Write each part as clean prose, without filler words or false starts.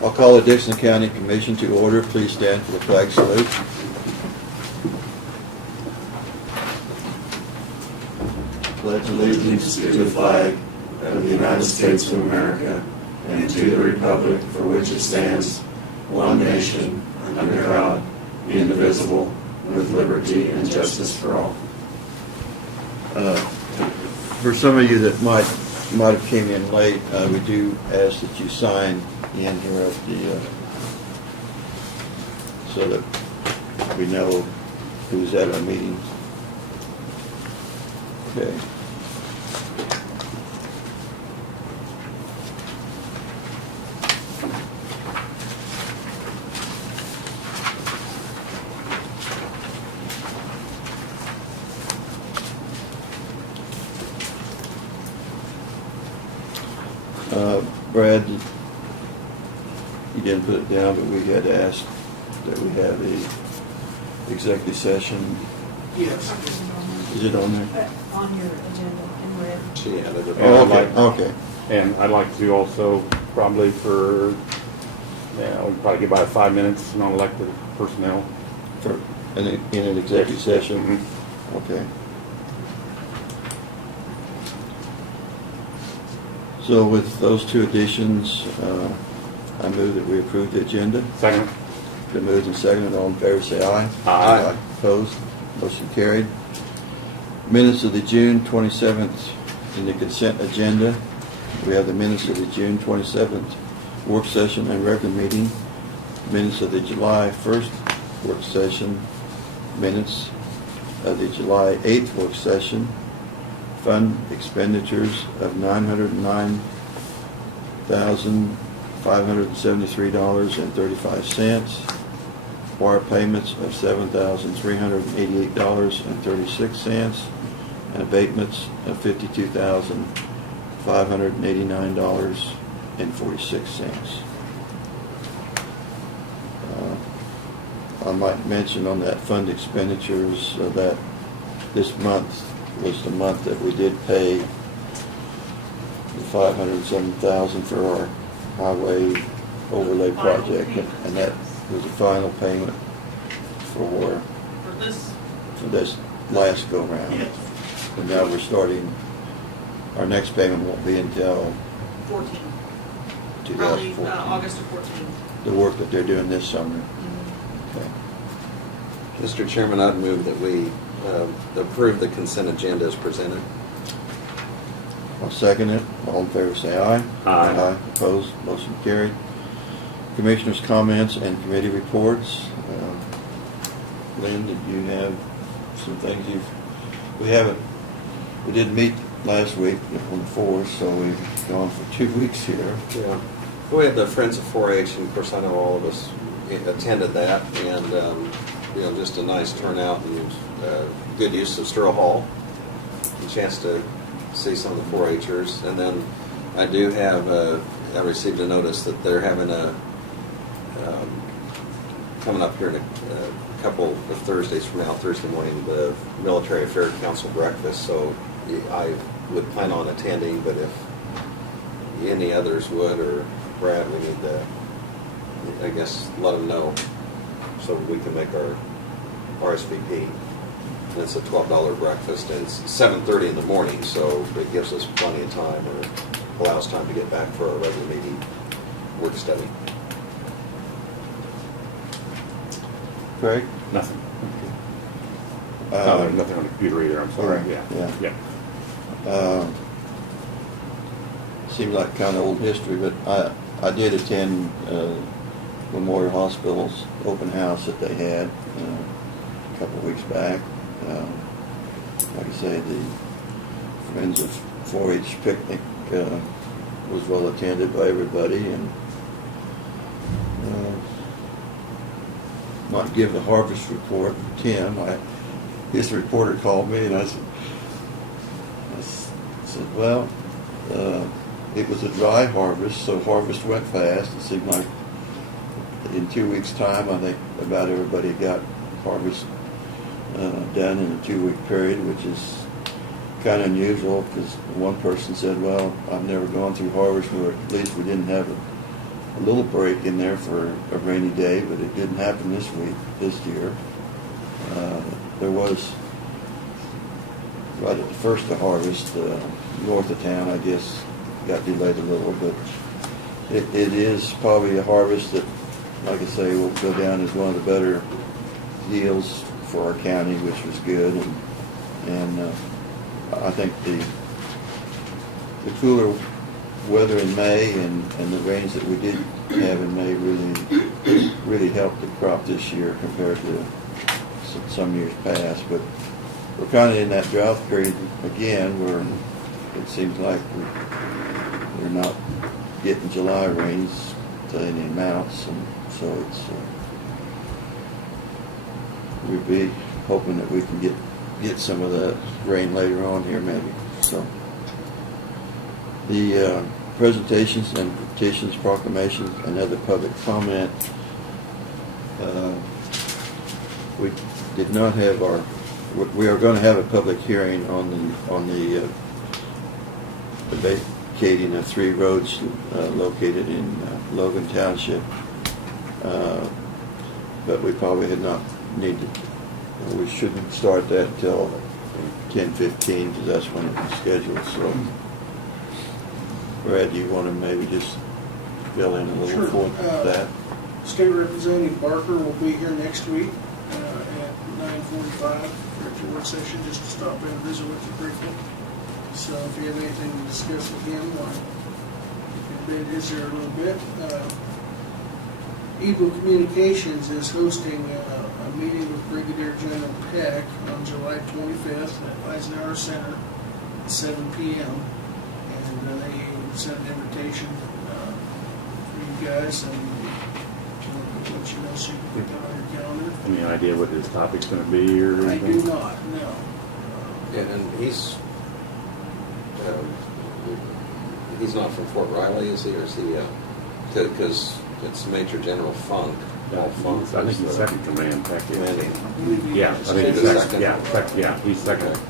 I'll call the Dixon County Commission to order. Please stand for the flag salute. Pledge Allegiance to the flag of the United States of America and to the republic for which it stands, one nation, under God, indivisible, with liberty and justice for all. For some of you that might have came in late, we do ask that you sign in here at the so that we know who's at our meetings. Okay. Brad, you didn't put it down, but we had asked that we have a executive session. Yes. Is it on there? On your agenda in red. She added it. Oh, And okay. Okay. And I'd like to also probably we'll probably get about 5 minutes, non-elected personnel. For in an executive session. Mhm. Okay. So with those two additions, I move that we approve the agenda. Second. Been moved and seconded. All in favor, say aye. Aye. Opposed? Motion carried. Minutes of the June 27th in the consent agenda. We have the minutes of the June 27th work session and regular meeting. Minutes of the July 1st work session. Minutes of the July 8th work session. Fund expenditures of $909,573.35. Wire payments of $7,388.36. And abatements of $52,589.46. I might mention on that fund expenditures that this month was the month that we did pay the $507,000 for our highway overlay project, and that was the final payment for this last go round. Yes. And now we're starting. Our next payment won't be until 14. Probably 2014. August of 14. The work that they're doing this summer. Okay. Mr. Chairman, I'd move that we approve the consent agenda as presented. I'll second it. All in favor say aye. Aye. Opposed? Motion carried. Commissioners' comments and committee reports. Lynn, did you have some things we didn't meet last week on the 4th, so we've gone for 2 weeks here. Yeah. We had the Friends of 4-H, and of course I know all of us attended that, and just a nice turnout and good use of Stroh Hall. A chance to see some of the 4-Hers, and then I do have I received a notice that they're having coming up here in a couple of Thursdays from now, Thursday morning, the Military Affairs Council breakfast. So I would plan on attending, but if any others would, or Brad, we need to, I guess, let them know so we can make our RSVP. And it's a $12 breakfast, and it's 7:30 in the morning, so it gives us plenty of time, or allows time to get back for our regular meeting work study. Craig? Nothing. Nothing on the computer either, I'm sorry. Yeah. Seems like kind of old history, but I did attend Memorial Hospital's open house that they had a couple of weeks back. Like I say, the Friends of 4-H picnic was well attended by everybody, and might give the harvest report. Tim, his reporter called me, and I said, well, it was a dry harvest, so harvest went fast. It seemed like in 2 weeks' time, I think about everybody got harvest done in a 2-week period, which is kind of unusual, because one person said, well, I've never gone through harvest where at least we didn't have a little break in there for a rainy day, but it didn't happen this year. There was, right at the first of harvest, north of town, I guess, got delayed a little, but it is probably a harvest that, like I say, will go down as one of the better yields for our county, which was good, and I think the cooler weather in May and the rains that we did have in May really helped the crop this year compared to some years past. But we're kind of in that drought period again, where it seems like we're not getting July rains to any amounts, and so it's we'd be hoping that we can get some of that rain later on here maybe. So the presentations and petitions, proclamations, and other public comment. We did not have we are going to have a public hearing on the vacating of 3 roads located in Logan Township. But we probably had not needed, we shouldn't start that until 10:15 because that's when it was scheduled. So Brad, do you want to maybe just fill in a little Sure. for that? State Representative Barker will be here next week at 9:45 for your work session, just to stop in and visit with you briefly. So if you have anything to discuss with him, it is there a little bit. Eagle Communications is hosting a meeting with Brigadier General Peck on July 25th at Eisenhower Center at 7 p.m. And they sent an invitation for you guys, and let you know so you can put that on your calendar. Any idea what his topic's gonna be or I anything? do not, no. And he's not from Fort Riley, is he, or is he, because it's Major General Funk, Paul Funk. I think he's second command, heck, yeah. Commanding. I believe he Yeah, I is. think he's He's second, second. yeah, he's second. Okay.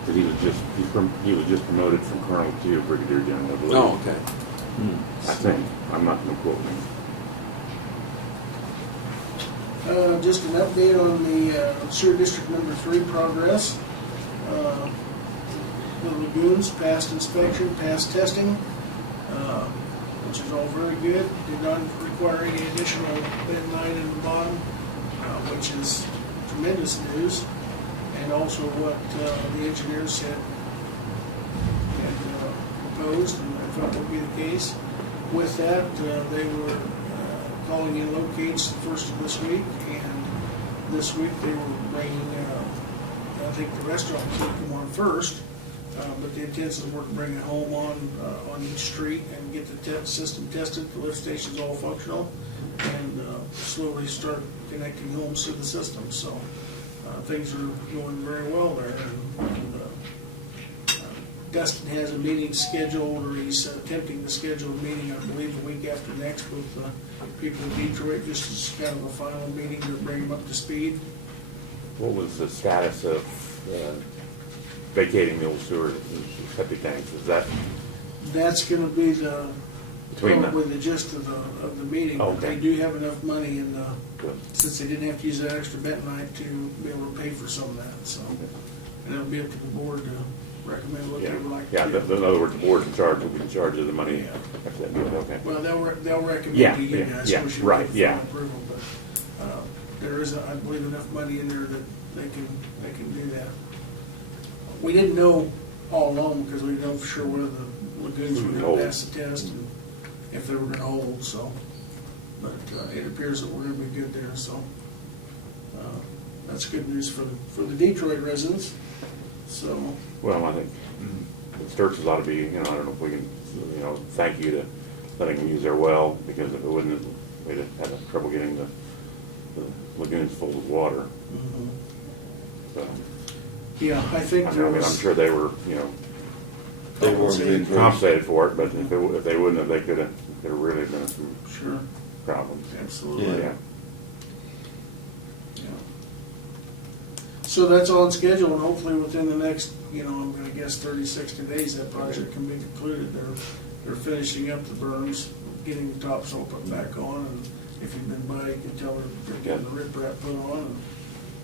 Because he was just promoted from colonel to brigadier general, I believe. Oh, okay. I think, I'm not gonna quote me. Just an update on the sewer district number 3 progress. The lagoons passed inspection, passed testing, which is all very good. Did not require any additional bentonite in the bottom, which is tremendous news. And also what the engineers had proposed, and I thought would be the case. With that, they were calling in locates the first of this week, and this week they were bringing, I think the restaurant would come on first, but the intensive work to bring it home on each street and get the system tested, the lift station's all functional, and slowly start connecting homes to the system. So things are going very well there. And Dustin has a meeting scheduled, or he's attempting to schedule a meeting, I believe, the week after next with people in Detroit, just as kind of a final meeting to bring them up to speed. What was the status of vacating the old sewer septic tanks? Is that That's going to be between probably the? the gist of the meeting. But Okay. they do have enough money, and Good. since they didn't have to use that extra bentonite to be able to pay for some of that, so and it'll be up to the board to recommend what Yeah, they would like yeah, to do. in other words, the board's in charge, will be in charge of the money. Yeah. After that deal, okay. Well, they'll recommend Yeah, to you yeah, guys. yeah, which you right, make for yeah. Approval, but there is, I believe, enough money in there that they can do that. We didn't know all along because we didn't know for sure whether the lagoons were going Hold. to pass the test and if they were going to hold. So, but it appears that we're going to be good there. So that's good news for the Detroit residents. So. Well, I think the Sturts ought to be, I don't know if we can, thank you to letting them use their well, because if it wouldn't, we'd have had trouble getting the lagoons full of water. Mhm. So, Yeah, I think there I'm was. sure they were, They weren't being very- compensated for it, but if they wouldn't have, they could have really been some Sure, problems. absolutely. Yeah. Yeah. Yeah. So that's on schedule, and hopefully within the next, I'm gonna guess 30, 60 days, that project can be concluded. They're finishing up the berms, getting the topsoil put back on, and if you've been by, you can tell they're getting the riprap put on, and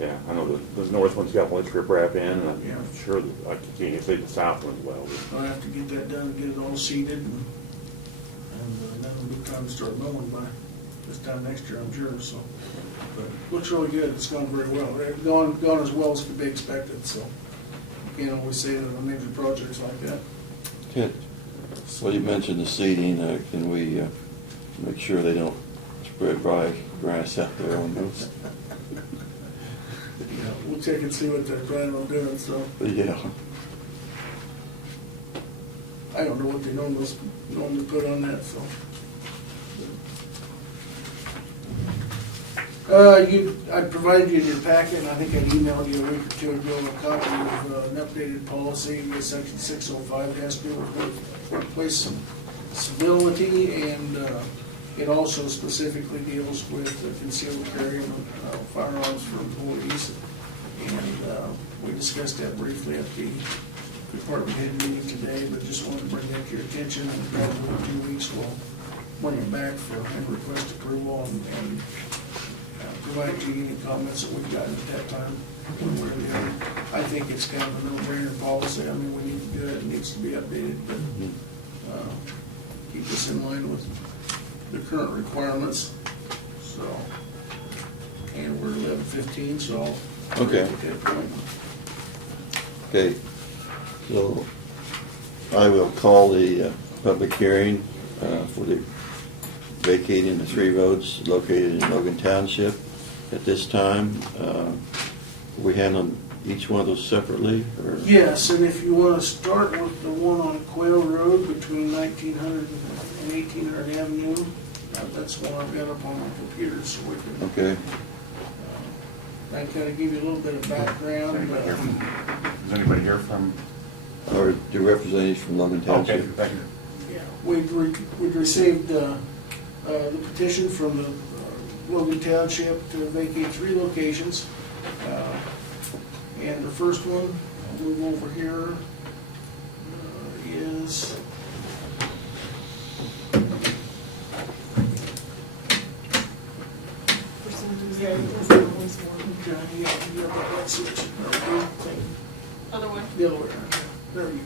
Yeah, I know the north one's got one strip wrap in, and Yeah. I'm sure that, I can't say the south one as well. but- I'll have to get that done and get it all seeded, and then it'll be time to start mowing by this time next year, I'm sure, so. But looks really good, it's gone very well, it's gone as well as could be expected, so. You can't always say that on major projects like that. Okay. Well, you mentioned the seeding, can we make sure they don't spread dry grass out there on those? Yeah, we'll check and see what they're planning on doing, so. Yeah. I don't know what they normally put on that, so. I provided you in your packet, and I think I emailed you a week or two ago a copy of an updated policy, section 605, has to do with workplace civility, and it also specifically deals with concealed carry of firearms for employees. And we discussed that briefly at the department head meeting today, but just wanted to bring that to your attention, and probably in 2 weeks we'll bring it back for and request approval and provide to you any comments that we've gotten at that time. One way or the other. I think it's kind of a no-brainer policy. I mean, we need to do it, it needs to be updated, but keep us in line with the current requirements. So, and we're 11:15, so I'll Okay. at that point. Okay, so I will call the public hearing for the vacating the 3 roads located in Logan Township. At this time, we handle each one of those separately, or? Yes, and if you want to start with the one on Quail Road between 1900 and 1800 Avenue, that's one I've got up on my computer, so we can, Okay, I kind of give you a little bit of background. Anybody here from- Is anybody here from? or do representatives from Logan Okay, Township? thank you. Yeah, we'd received the petition from the Logan Township to vacate 3 locations. And the first one, I'll move over here, is For some reason, it doesn't always work. you got that light switch. There we go. Other way. The other way around. There you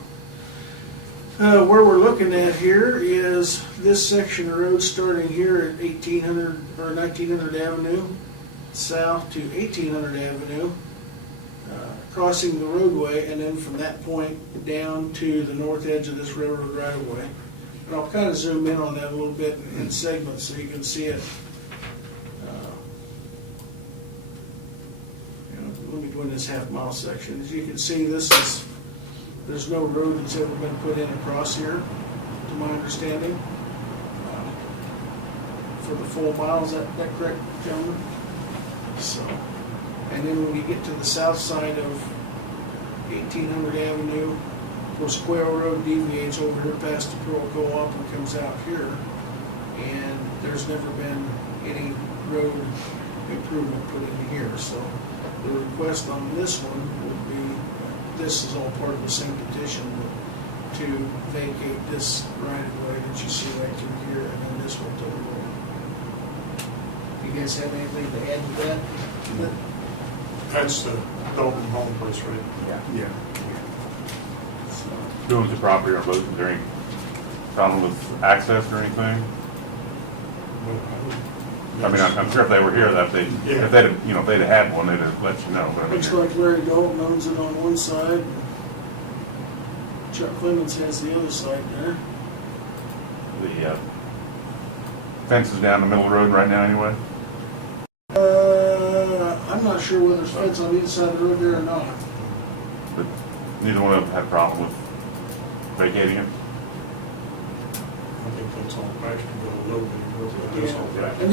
go. Where we're looking at here is this section of road starting here at 1800 or 1900 Avenue, south to 1800 Avenue, crossing the roadway, and then from that point down to the north edge of this railroad right of way. And I'll kind of zoom in on that a little bit in segments so you can see it. Let me go in this half-mile section. As you can see, there's no road that's ever been put in across here, to my understanding. For the full mile, is that correct, gentlemen? So, and then when you get to the south side of 1800 Avenue, of course, Quail Road deviates over here past the Pearl Co-op and comes out here. And there's never been any road improvement put in here, so the request on this one would be, this is all part of the same petition, to vacate this right of way that you see right through here, and then this one to the road. You guys have anything to add to that? That's the Dalton Home place, right? Yeah. So, Who owns the property, or was there any problem with access or anything? I mean, I'm sure if they were here, that they, Yeah. if they'd, if they'd had one, they'd have let you know, but I mean. looks like Larry Dalton owns it on one side, and Chuck Clemens has the other side there. The fence is down the middle of the road right now anyway? I'm not sure whether there's fence on either side of the road there or not. But neither one of them had a problem with vacating it? I think that's all practical, Logan, that's all practical. And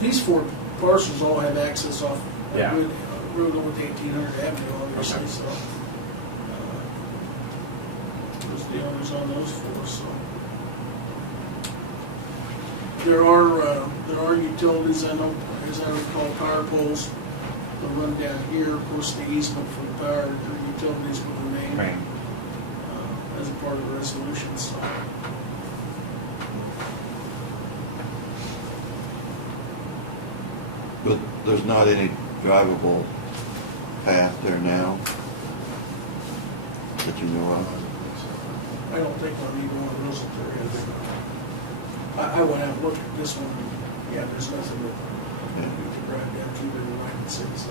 these 4 parcels all have access off Yeah. road over to 1800 Avenue, obviously, Okay. so. There's the owners on those 4, so. There are utilities, I know, as I recall, power poles that run down here. Of course, the easement for the power, the utilities will remain Man, as a part of the resolution, so. But there's not any drivable path there now that you know of? I don't think on either one of those that there is. I went out and looked at this one, yeah, there's nothing that Yeah. we could drive down to the right and see, so.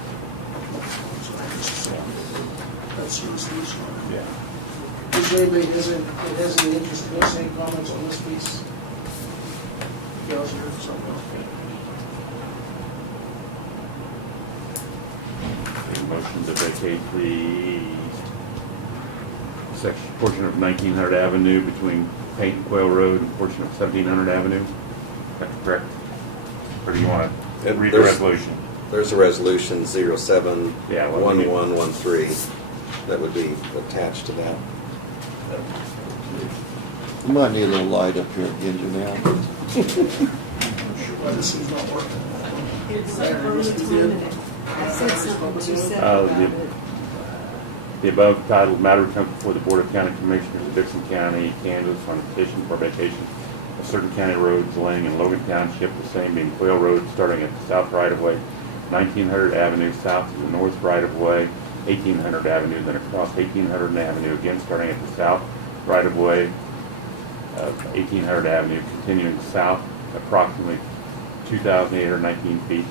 So I just, that's your solution on it. Yeah. Is there anybody that has any interest in this, any comments on this piece? Girls here for something else? Make a motion to vacate the section, portion of 1900 Avenue between Paint and Quail Road and portion of 1700 Avenue. That's correct. Or do you want to read the There's- resolution? There's a resolution Yeah, well, we need- 071113 that would be attached to that. You might need a little light up here at Ginger now. I'm not sure why this is not working. It's early time, I said something what you said about the- it. The above titled matter comes before the Board of County Commissioners of Dixon County, Kansas, on a petition for vacation of certain county roads laying in Logan Township, the same being Quail Road, starting at the south right-of-way, 1900 Avenue, south to the north right-of-way, 1800 Avenue, then across 1800 Avenue, again starting at the south right-of-way of 1800 Avenue, continuing south approximately 2,819 feet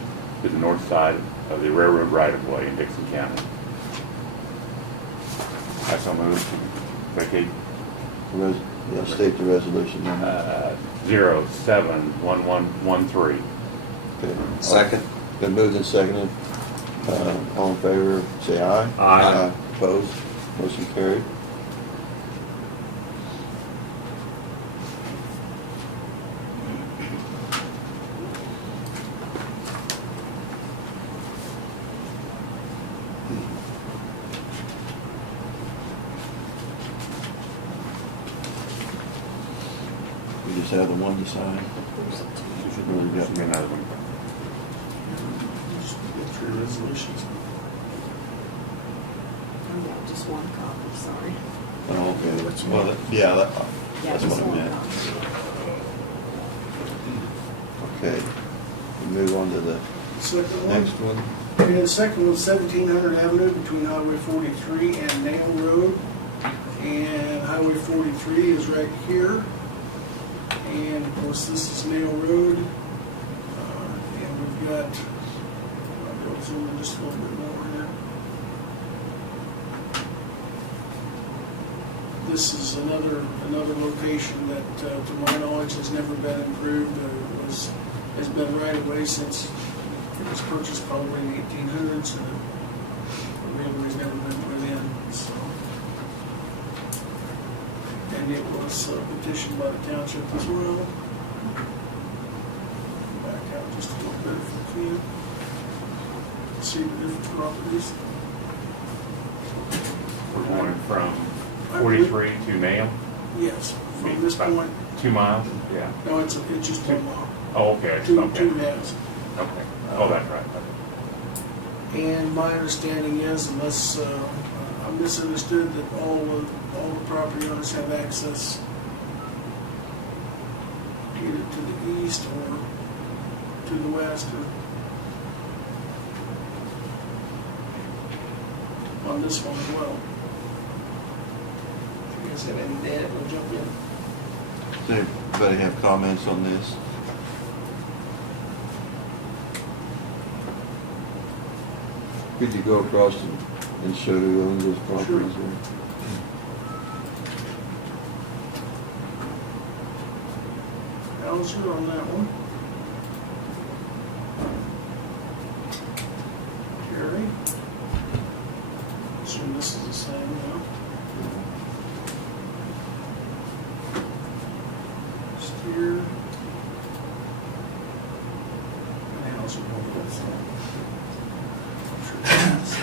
to the north side of the railroad right-of-way in Dixon County. I so move to vacate Yeah, state the resolution number. 071113. Okay. Second. Been moved and seconded. All in favor, say aye. Aye. Opposed? Motion carried. We just have the one to sign. You should Really got give me another one. Just get through resolutions. Oh, yeah, just one copy, sorry. Oh, okay. Well, yeah, Yeah, that's just what I one meant. copy. Okay. We move on to the Second one. next one. Okay, the second one's 1700 Avenue between Highway 43 and Nail Road. And Highway 43 is right here. And of course, this is Nail Road. And we've got, I'll go zoom in just a little bit more here. This is another location that, to my knowledge, has never been improved. Has been right away since it was purchased probably in the 1800s, and the railway's never been put in, so. And it was petitioned by the township as well. Back out just a little bit if we can. See the different properties. We're going from 43 to Nail. Yes, from this About point, 2 miles? Yeah. no, it's just 1 mile. Oh, okay. Two Okay. halves. Okay. Oh, that's right. And my understanding is, unless I misunderstood, that all the property owners have access either to the east or to the west or on this one as well. If you guys have any data, we'll jump in. Does anybody have comments on this? Could you go across and show who owns those properties there? Alice, you're on that one. Terry? Assume this is the same now. Steer. And Alice will go with that. I'm sure that's-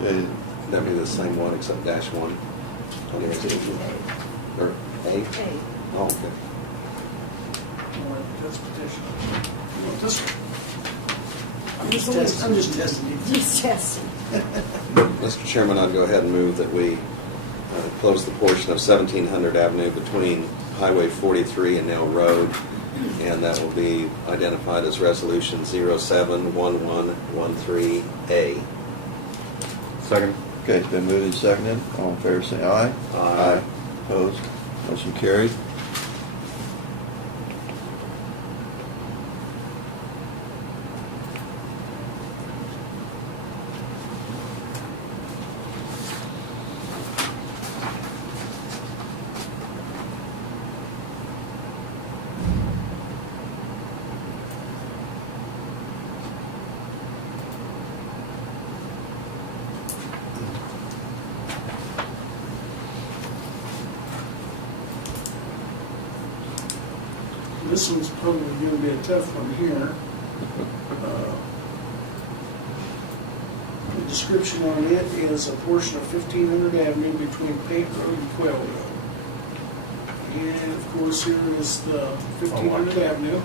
Okay, That'd be the same one except -1. On the 18th? Or 8th? Hey, Oh, okay. That's petition. You want this one? I'm just Always- testing, I'm just testing you. just testing. Mr. Chairman, I'd go ahead and move that we close the portion of 1700 Avenue between Highway 43 and Nail Road, and that will be identified as Resolution 071113A. Second. Okay, it's been moved and seconded. All in favor, say aye. Aye. Opposed? Motion carried. This one's probably going to be a tough one here. The description on it is a portion of 1500 Avenue between Paint Road and Quail Road. And of course, here is the 1500 Avenue.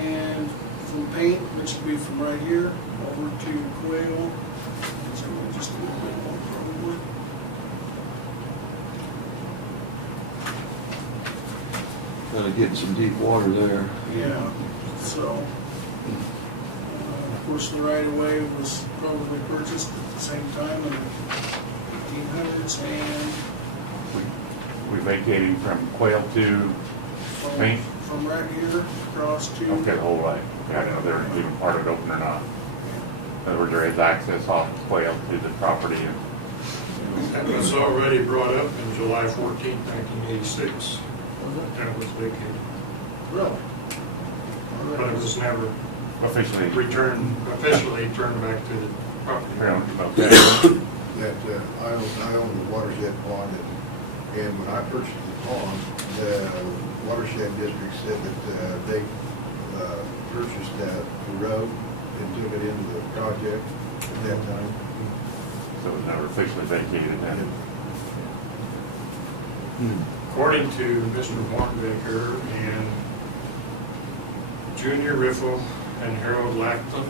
And from Paint, which will be from right here over to Quail, so just a little bit more probably. Getting some deep water there. Yeah, so, of course, the right of way was probably purchased at the same time in the 1800s and We vacating from Quail to Paint? from right here across to. Okay, the whole way. Okay, I didn't know they were even part of it open or not. In other words, there is access off Quail to the property. That was already brought up in July 14, 1986. That was vacated, Really? but it was never Officially. officially turned back to the property. Okay. That I own the watershed pond, and when I purchased the pond, the watershed district said that they purchased the road and took it into the project at that time. So it was never officially vacated then. According to Mr. Warnbaker and Junior Riffle and Harold Lackton,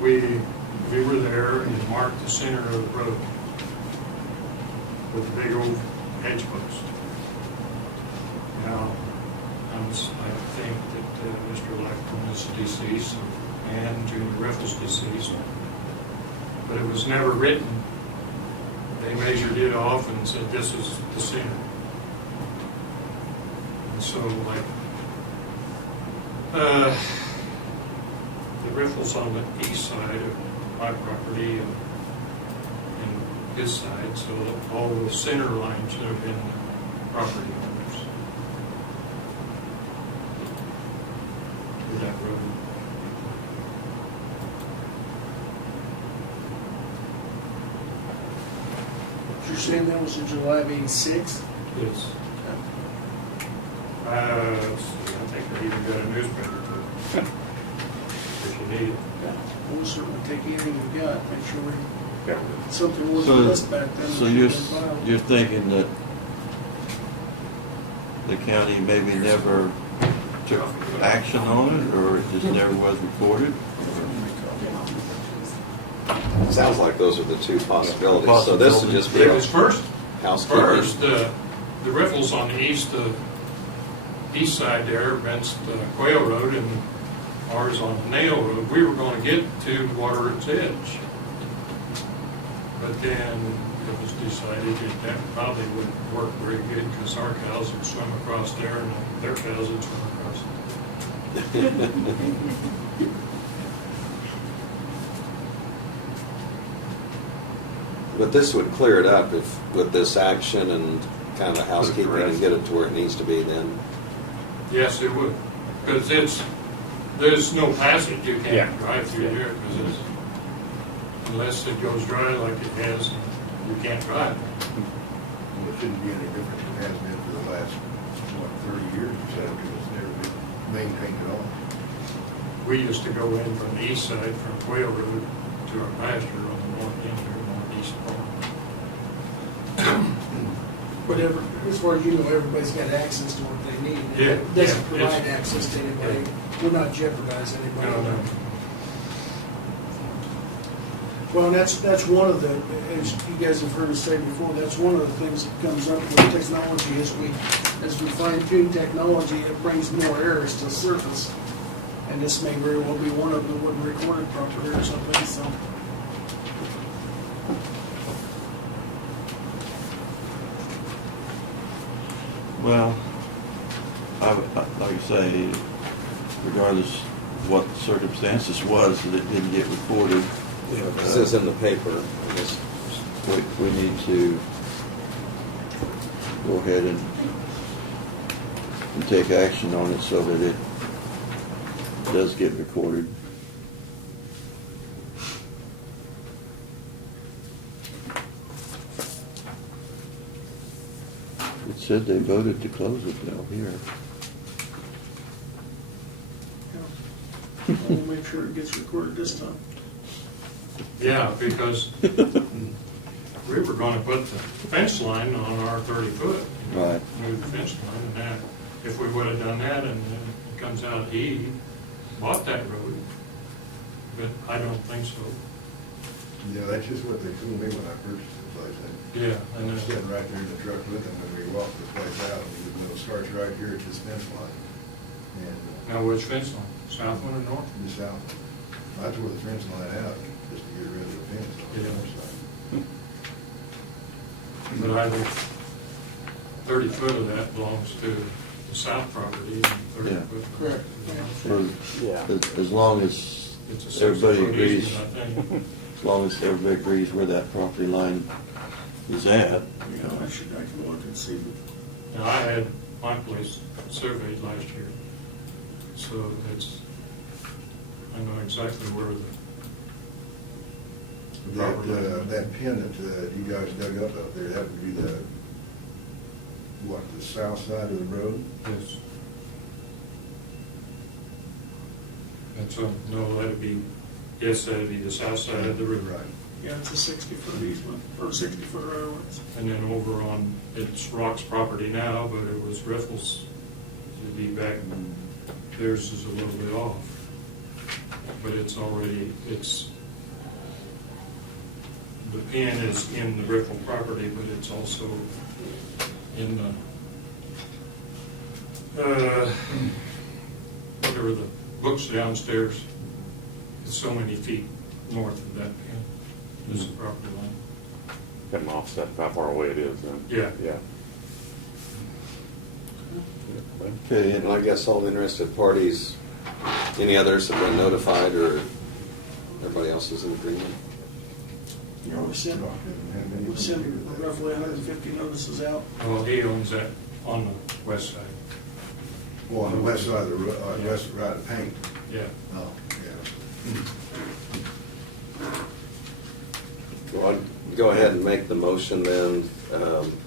we were there and marked the center of the road with a big old hedge post. Now, I think that Mr. Lackton is deceased and Junior Riffle's deceased, but it was never written. They measured it off and said, this is the center. And so, like, the riffles on the east side of my property and his side, so all the center lines should have been property owners for that road. You're saying that was in July of '86? Yes. I think they even got a newspaper for it, if you need it. We'll certainly take anything we got, make sure we, Yeah. something worth the list back then. So you're thinking that the county maybe never took action on it, or it just never was recorded? It sounds like those are the two possibilities. So this would just be It was first, housekeeping. the riffles on the east side there against Quail Road and ours on Nail Road, we were going to get to Water's Edge. But then it was decided that that probably wouldn't work very good because our cows would swim across there and their cows would swim across. But this would clear it up if, with this action and kind of housekeeping and get it to where it needs to be then. Yes, it would, because there's no passage, you Yeah. can't drive through there, because unless it goes dry like it has, you can't drive. And it shouldn't be any different than it has been for the last, 30 years or so, because it's never been maintained at all. We used to go in from the east side, from Quail Road to to our pasture on the north end or northeast part. Whatever, as far as you know, everybody's got access to what they need. Yeah, It doesn't yeah, provide it's- access to anybody. We're not jeopardizing anybody. No. Well, and that's one of the, as you guys have heard us say before, that's one of the things that comes up with technology as we fine tune technology, it brings more errors to the surface. And this may very well be one of them that wasn't recorded properly or something, so. Well, like you say, regardless what the circumstances was, that it didn't get recorded. This is in the paper. I guess. We need to go ahead and take action on it so that it does get recorded. It said they voted to close it down here. We'll make sure it gets recorded this time. Yeah, because we were gonna put the fence line on our 30-foot. Right. Move the fence line, and that, if we would've done that, and then it comes out he bought that road, but I don't think so. Yeah, that's just what they told me when I purchased the place. Yeah, I and was sitting right there in the truck with them when we walked the place out, and he goes, "No, it starts right here at this fence line." And now which fence line, south one or north? the south, I tore the fence line out just to get rid of the fence on the Yeah. north side. But I think 30-foot of that belongs to the south property, and 30-foot. Correct, As long as It's a everybody 60-foot agrees, easement, I think. as long as everybody agrees where that property line is at, you know. I can look and see. Now, I had my place surveyed last year, so I know exactly where the property line. That pin that you guys dug up there, that would be the south side of the road? Yes. That's, no, that'd be the south side of the river. Right. Yeah, it's a 60-foot easement, or 60-foot right of ways. And then over on, it's Rock's property now, but it was Riffles, to be back, theirs is a little bit off. But it's already, the pin is in the Riffle property, but it's also in the, whatever the books downstairs, it's so many feet north of that pin, is the property line. Got an offset how far away it is then. Yeah. Yeah. Okay, And I guess all interested parties, any others have been notified, or everybody else is in agreement? You know, we sent roughly 150 notices out. Well, he owns that on the west side. Well, on the west side of the road, west right of Paint. Yeah. Oh, yeah. Well, I'd go ahead and make the motion then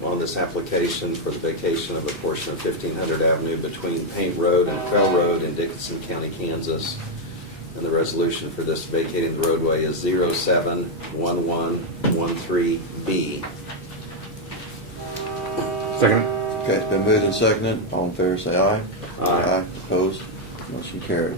on this application for the vacation of a portion of 1500 Avenue between Paint Road and Quail Road in Dickinson County, Kansas. And the resolution for this vacating the roadway is 071113B. Second? okay, it's been moved and seconded. All in favor, say aye. Aye. Opposed? Motion carried.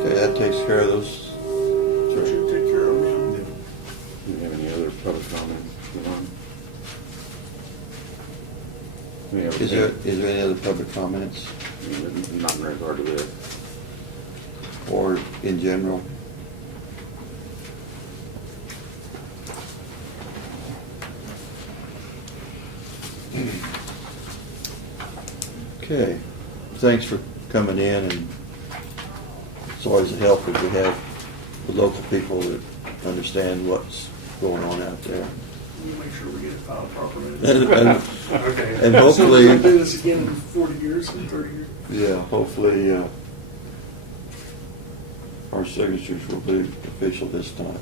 Okay, that takes care of those. That should take care of them. Do you have any other public comments? Yvonne? Any other- Is there any other public comments Not in regard to this. or in general? Okay, thanks for coming in, and it's always a help if we have the local people that understand what's going on out there. We'll make sure we get it filed properly. Okay. And So hopefully, we'll do this again in 40 years, in 30 years. yeah, hopefully, our our signatures will be official this time.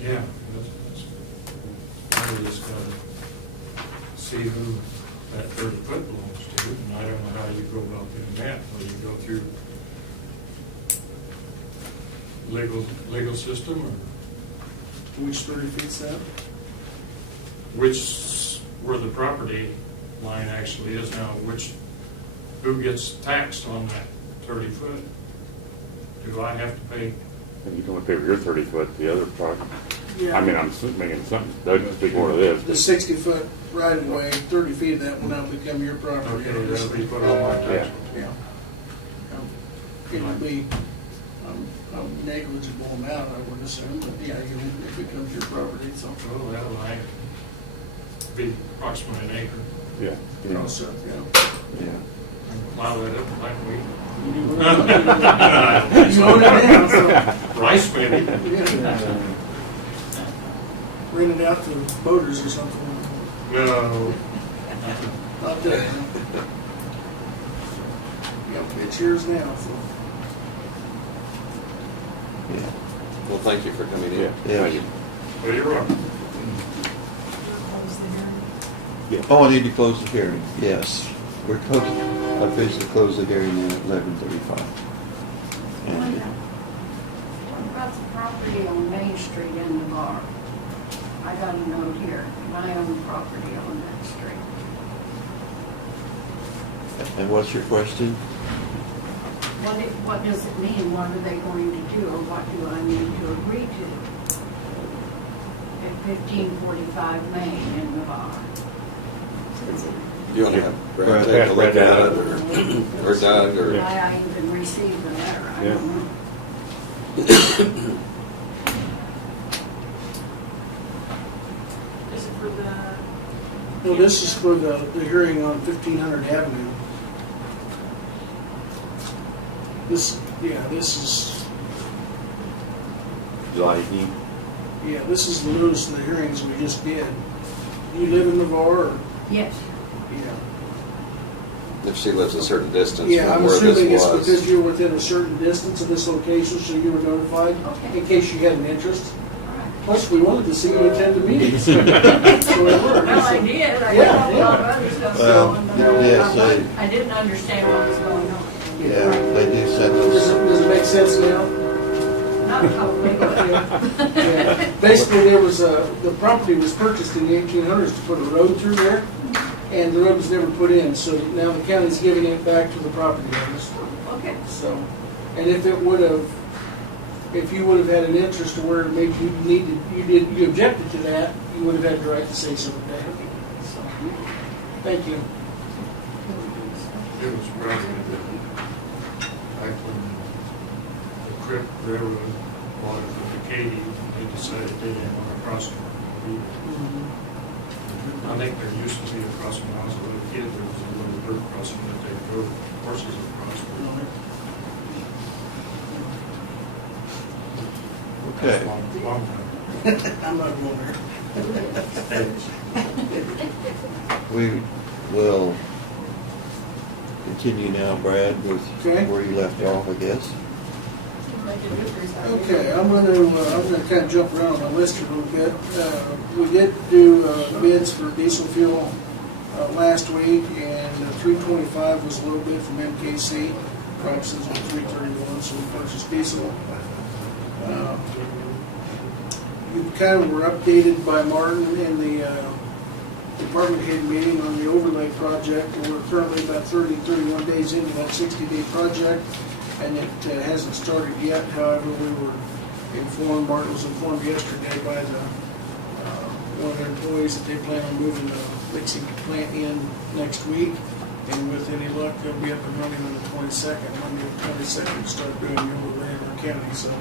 Yeah, I just gotta see who that 30 foot belongs to, and I don't know how you go about doing that, whether you go through legal system, or Which 30 feet's that? where the property line actually is now, who gets taxed on that 30 foot? Do I have to pay? And you can only pay for your 30 foot, the other part, Yeah. I mean, I'm making something, doesn't speak more to this. The 60-foot right of way, 30 feet of that will now become your property. Okay, that'll be put on my tax. Yeah. It'll be a negligible amount, I would assume, but yeah, it becomes your property, so. Oh, that'll like be approximately an acre. Yeah. Cross up, yeah. Yeah. Plow that up like we. You own it now, so. Rice maybe. Yeah. Rent it out to boaters or something. No. Not that. Yep, it's yours now, so. Yeah. Well, thank you for coming in. Yeah. Yeah. Well, you're welcome. Close the hearing. Oh, I need to close the hearing, yes. We're officially close the hearing at 11:35. And What about the property on Main Street in the bar? I got a note here, I own property on that street. and what's your question? What does it mean? What are they going to do, or what do I need to agree to? At 1545 Main in the bar. You want to have Brad Brad, take a look Brad, at it, or Doug, or? Yeah. I even received the letter, I Yeah. don't know. Is it for the? No, this is for the hearing on 1500 Avenue. This is, July 18th. yeah, this is the notice of the hearings we just did. You live in Navarre, or? Yes, Yeah. If she lives a certain distance Yeah, from I'm where assuming this it's was. because you're within a certain distance of this location, so you were notified, Okay. in case you had an interest. all right. Plus, we wanted to see you attend the meetings. So we were. Well, I did, I Yeah, got a lot of other stuff Well, going on. yes, I didn't understand what was going on. Yeah, they do send Does us, it make sense now? Not totally, but. Yeah. Basically, there was the property was purchased in the 1800s to put a road through there, and the road was never put in, so now the county's giving it back to the property owners. Okay. So, and if you would have had an interest to where maybe you objected to that, you would have had the right to say so today. So, thank you. It was probably back when the Crick Railroad bought it from Katy, they decided they didn't want to cross it. I think there used to be a crossing when I was a little kid, there was a little dirt crossing that they drove horses across. okay. Long time. I'm not going there. We will continue now, Brad, with Okay. where you left off, I guess. Okay, I'm gonna kind of jump around on the list a little bit. We did do bids for diesel fuel last week, and 325 was a little bit from MKC. Prices were 331, so we purchased diesel. You kind of were updated by Martin in the department head meeting on the overlay project, and we're currently about 31 days into that 60-day project, and it hasn't started yet. However, we were informed, Martin was informed yesterday by one of their employees that they plan on moving the mixing plant in next week, and with any luck, they'll be up and running on the 22nd, Monday the 22nd, to start doing the overlay in our county, so.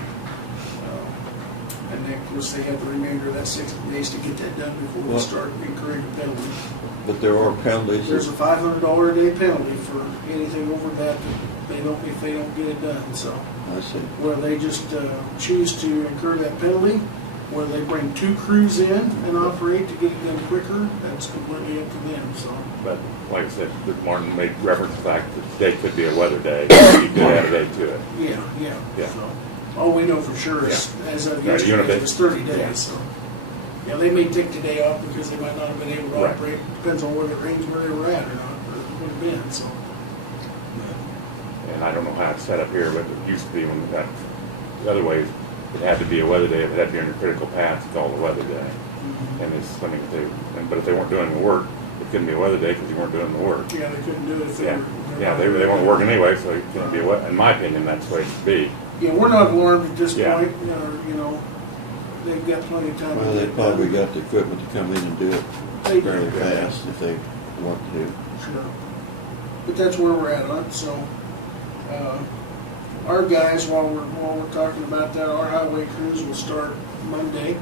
And then, of course, they have the remainder of that 60 days to get that done before we Well- start incurring a penalty. But there are penalties. There's a $500 a day penalty for anything over that if they don't get it done, so. I see. Where they just choose to incur that penalty, whether they bring 2 crews in and operate to get it done quicker, that's completely up to them, so. But like I said, Martin made reference to the fact that today could be a weather day. You could add a day to it. Yeah. Yeah. So, all we know for sure is, as of Right, yesterday, Unibid. it was 30 days, Yeah. so. Yeah, they may take today off because they might not have been able to Right. operate, depends on whether it rains where they were at or not, or would have been, so. And I don't know how it's set up here, but it used to be when we got the other ways, it had to be a weather day. If it had to be on your critical path, it's called a weather day. And it's something that but if they weren't doing the work, it couldn't be a weather day because you weren't doing the work. Yeah, they couldn't do it if they Yeah, were. yeah, they weren't working anyway, so it couldn't be a in my opinion, that's the way it should be. Yeah, we're not alarmed at this Yeah. point, you know, they've got plenty of time. to Well, get they it probably done. got the equipment to come in and do it They do. fairly fast if they want to. Sure. But that's where we're at on it, so, our guys, while we're talking about that, our highway crews will start Monday,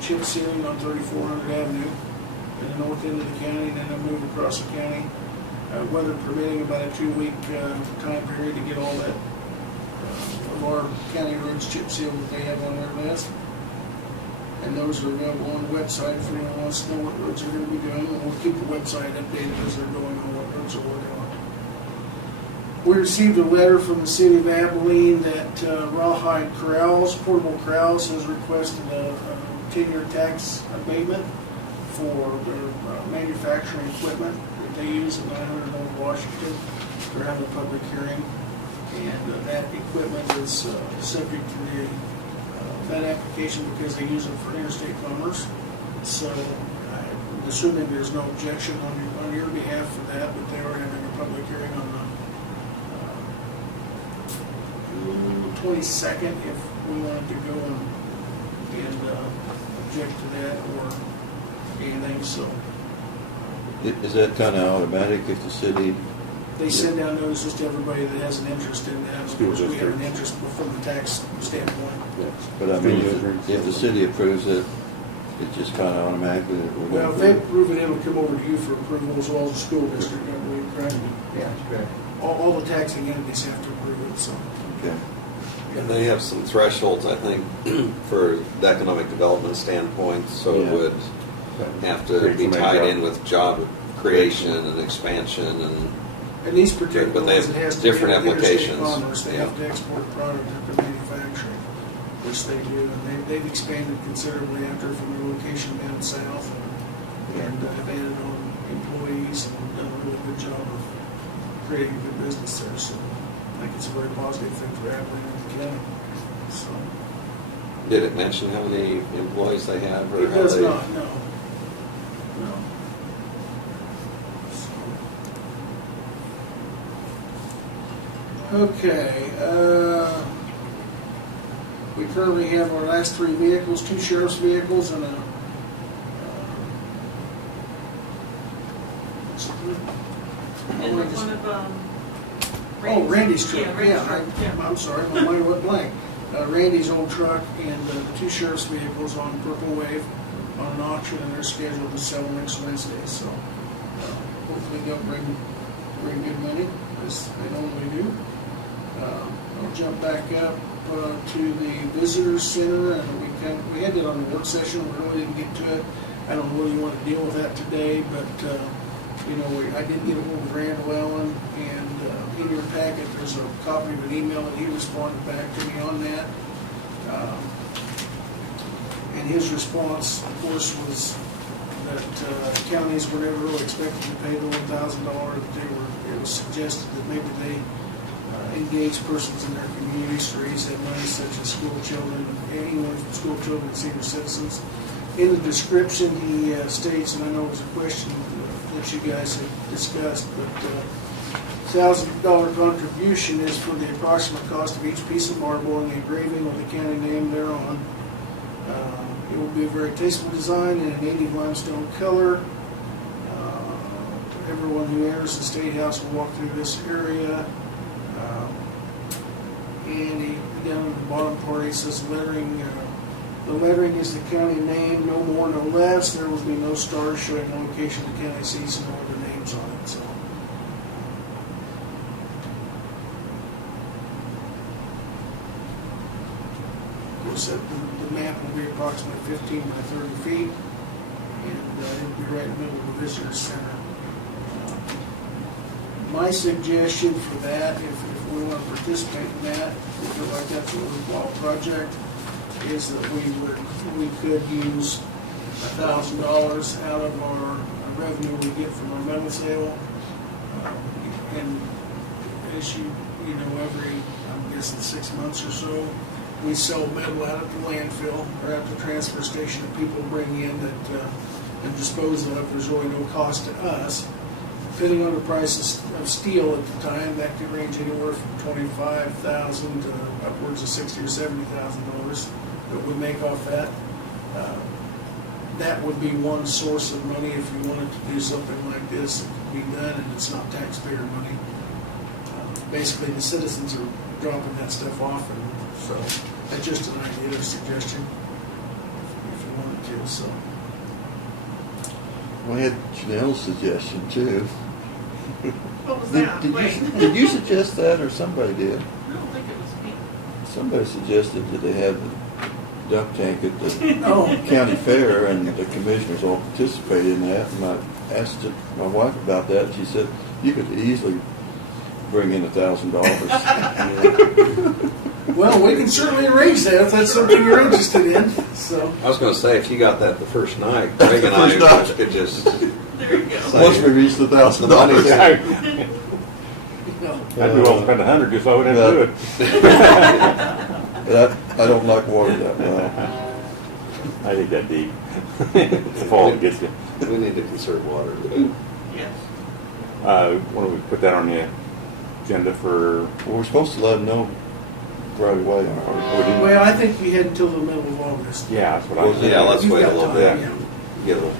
chip sealing on 3400 Avenue in the north end of the county, and then they'll move across the county, weather permitting, about a 2-week time period to get all that, of our county roads chip sealed that they have on their list. And those are available on the website if anyone wants to know what roads they're gonna be doing, and we'll keep the website updated as they're going on what roads they're working on. We received a letter from the city of Abilene that Rawhide Corrals, Portable Corrals, has requested a 10-year tax abatement for their manufacturing equipment that they use at 900 Old Washington. They're having a public hearing, and that equipment is subject to the that application because they use it for interstate commerce. So I'm assuming there's no objection on your behalf for that, but they are having a public hearing on the 22nd if we wanted to go and object to that or anything. So Is that kind of automatic if the city, they send down notices to everybody that has an interest in that. Of School course, we have an district. interest from the tax standpoint. but I mean, School districts. if the city approves it, it just kind of automatically. Well, if they approve it, it'll come over to you for approval as well as the school district, I believe, correct? Yeah. All the taxing entities have to approve it, so. Okay. And they have some thresholds, I think, for the economic development standpoint, so it Yeah. would have to Create be some tied job. in with job creation and expansion and, And these particular But they ones, have it has to be different with interstate applications, commerce. They yeah. have to export product into manufacturing, which they do. And they've expanded considerably after from their location down south and have added on employees and done a really good job of creating a good business there. So I think it's a very positive thing for Abilene and the county. So did it mention how many employees they have? Or it how does they? not, no. No. Okay, we currently have our last 3 vehicles, 2 sheriff's vehicles and a, And one of, oh, Randy's truck, Yeah, Randy's truck, yeah, I'm sorry, my mind went blank. Randy's old truck and the 2 sheriff's vehicles on Purple Wave on an auction, and they're scheduled to sell next Wednesday, so hopefully they'll bring good money, as they normally do. I'll jump back up to the visitor center, and we had that on the work session. We really didn't get to it. I don't know whether you want to deal with that today, but I did get a hold of Randall Allen, and in your packet there's a copy of an email that he responded back to me on that. And his response, of course, was that counties were never really expected to pay the $1,000. It was suggested that maybe they engage persons in their communities to raise that money, such as school children, anyone from school children and senior citizens. In the description, he states, and I know it was a question that you guys had discussed, but $1,000 contribution is for the approximate cost of each piece of marble and the engraving of the county name thereon. It will be a very tasteful design in a native limestone color. Everyone who enters the State House will walk through this area. And down at the bottom part, he says lettering. The lettering is the county name, no more, no less. There will be no stars showing the location the county seats and no other names on it. So. Of course, the map will be approximately 15 by 30 feet, and it will be right in the middle of the visitor center. My suggestion for that, if we want to participate in that, if we feel like that's a worthwhile project, is that we could use $1,000 out of our revenue we get from our metal sale. And as you know, every, I'm guessing 6 months or so, we sell metal out at the landfill or at the transfer station that people bring in that and dispose of. There's really no cost to us. Depending on the price of steel at the time, that could range anywhere from $25,000 to upwards of $60,000 or $70,000 that we make off that. That would be one source of money if you wanted to do something like this. It could be done, and it's not taxpayer money. Basically, the citizens are dropping that stuff off, and so that's just an idea or suggestion if you wanted to. So. We had Janelle's suggestion too. What was that? Did you suggest that, or somebody did? I don't think it was me. Somebody suggested that they had the duck tank at the Oh. county fair, and the commissioners all participated in that. And I asked my wife about that, and she said you could easily bring in $1,000. Well, we can certainly arrange that if that's something you're interested in. So. I was gonna say, if you got that the first night, Greg and First I night. could just, There you go. Once we reach the $1,000, I'd No. be willing to spend 100 just so I wouldn't have to do it. But I don't like water that well. I think that deep. It's the fall that gets you. we need to conserve water. Yes. Why don't we put that on the agenda for, Well, we're supposed to let them know right away, aren't we? Well, I think we had until the middle of August. yeah, that's what I Well, was Yeah, let's You've wait a got little time, bit. yeah. Get a little,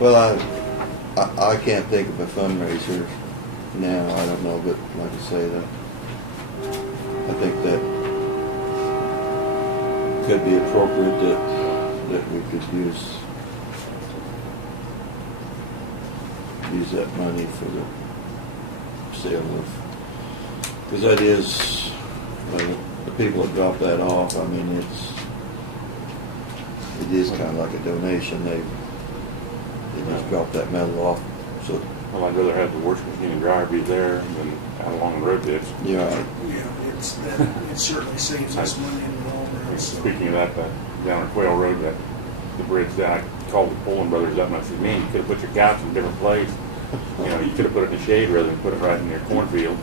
Well, I can't think of a fundraiser now. I don't know, but like I say, that I think that could be appropriate that we could use that money for the sale of, because that is, the people that drop that off, I mean, it is kind of like a donation. They just drop that metal off, so, Well, I'd rather have the washing machine and dryer be there than out along the road ditch. you're right. Yeah, it certainly saves us money in the long run. So. Speaking of that, down on Quail Road, the bridge that I called the Poland brothers up and I said, man, you could have put your couch in a different place. You know, you could have put it in the shade rather than put it right in your cornfield.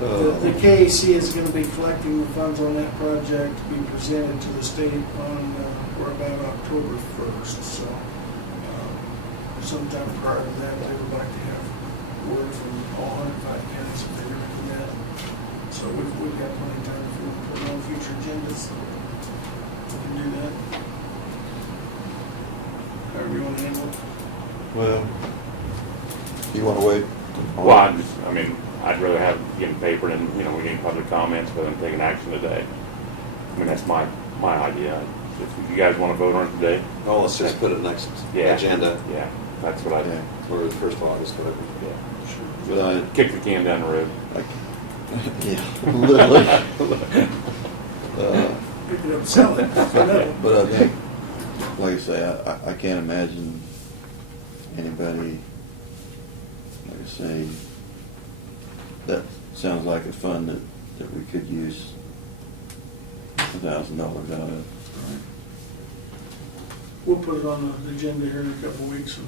The KAC is going to be collecting the funds on that project to be presented to the state on or about October 1st. So sometime prior to that, they would like to have word from all 105 counties if they're going to do that. So we've got plenty of time if we want to put it on future agendas. We can do that. However you want to handle it. Well, you want to wait? Well, I'd rather have it getting papered and, you know, we get public comments rather than taking action today. I mean, that's my idea. If you guys want to vote on it today, oh, let's just put it next yeah. agenda, Yeah, that's what I Yeah. or the 1st of August, whatever. Yeah. But Kick the can down the road. yeah, literally. Pick it up and sell it. But I think, like I say, I can't imagine anybody, like I say, that sounds like a fund that we could use $1,000 out of. We'll put it on the agenda here in a couple of weeks, and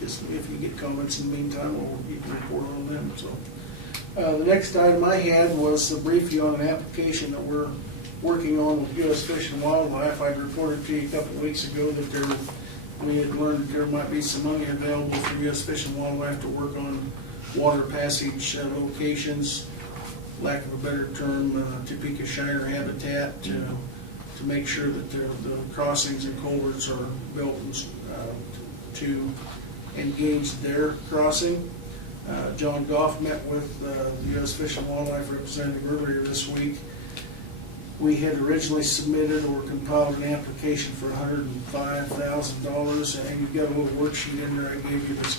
just if you get comments in the meantime, you can report on them. So, the next item I had was to brief you on an application that we're working on with U.S. Fish and Wildlife. I reported to you a couple of weeks ago that we had learned that there might be some money available for U.S. Fish and Wildlife to work on water passage locations, lack of a better term, Topeka Shiner habitat, to make sure that the crossings and culverts are built to engage their crossing. John Goff met with the U.S. Fish and Wildlife representative earlier this week. We had originally submitted or compiled an application for $105,000, and you've got a little worksheet in there I gave you that's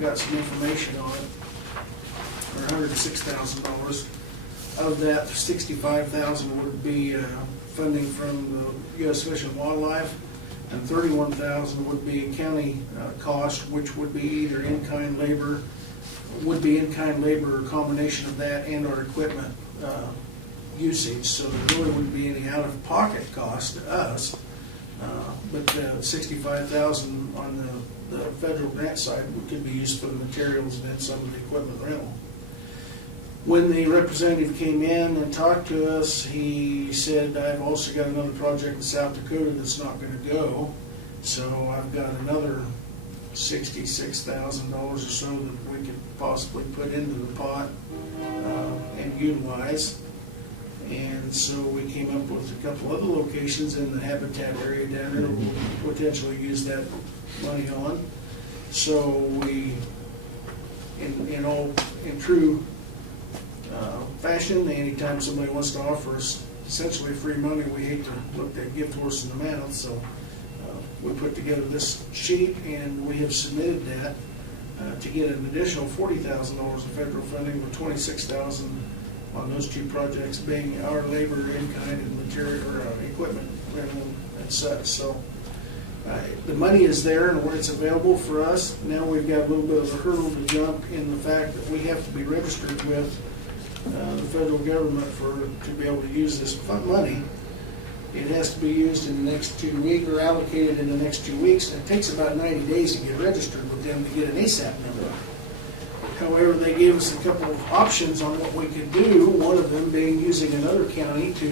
got some information on it, or $106,000. Of that, $65,000 would be funding from the U.S. Fish and Wildlife. and 31,000 would be county cost, which would be either in-kind labor, or a combination of that and our equipment usage. So there really wouldn't be any out-of-pocket cost to us. But 65,000 on the federal grant side could be used for the materials and then some of the equipment rental. When the representative came in and talked to us, he said, I've also got another project in South Dakota that's not gonna go. So I've got another $66,000 or so that we could possibly put into the pot and utilize. And so we came up with a couple other locations in the Habitat area down there we'll potentially use that money on. So we, in true fashion, anytime somebody wants to offer us essentially free money, we hate to look that gift horse in the mouth. So we put together this sheet and we have submitted that to get an additional $40,000 of federal funding, with $26,000 on those two projects being our labor in kind and material or equipment rental and such. So the money is there and where it's available for us. Now we've got a little bit of a hurdle to jump in the fact that we have to be registered with the federal government to be able to use this money. It has to be used in the next 2 weeks, or allocated in the next 2 weeks. And it takes about 90 days to get registered with them to get an ASAP number. However, they gave us a couple of options on what we could do, one of them being using another county to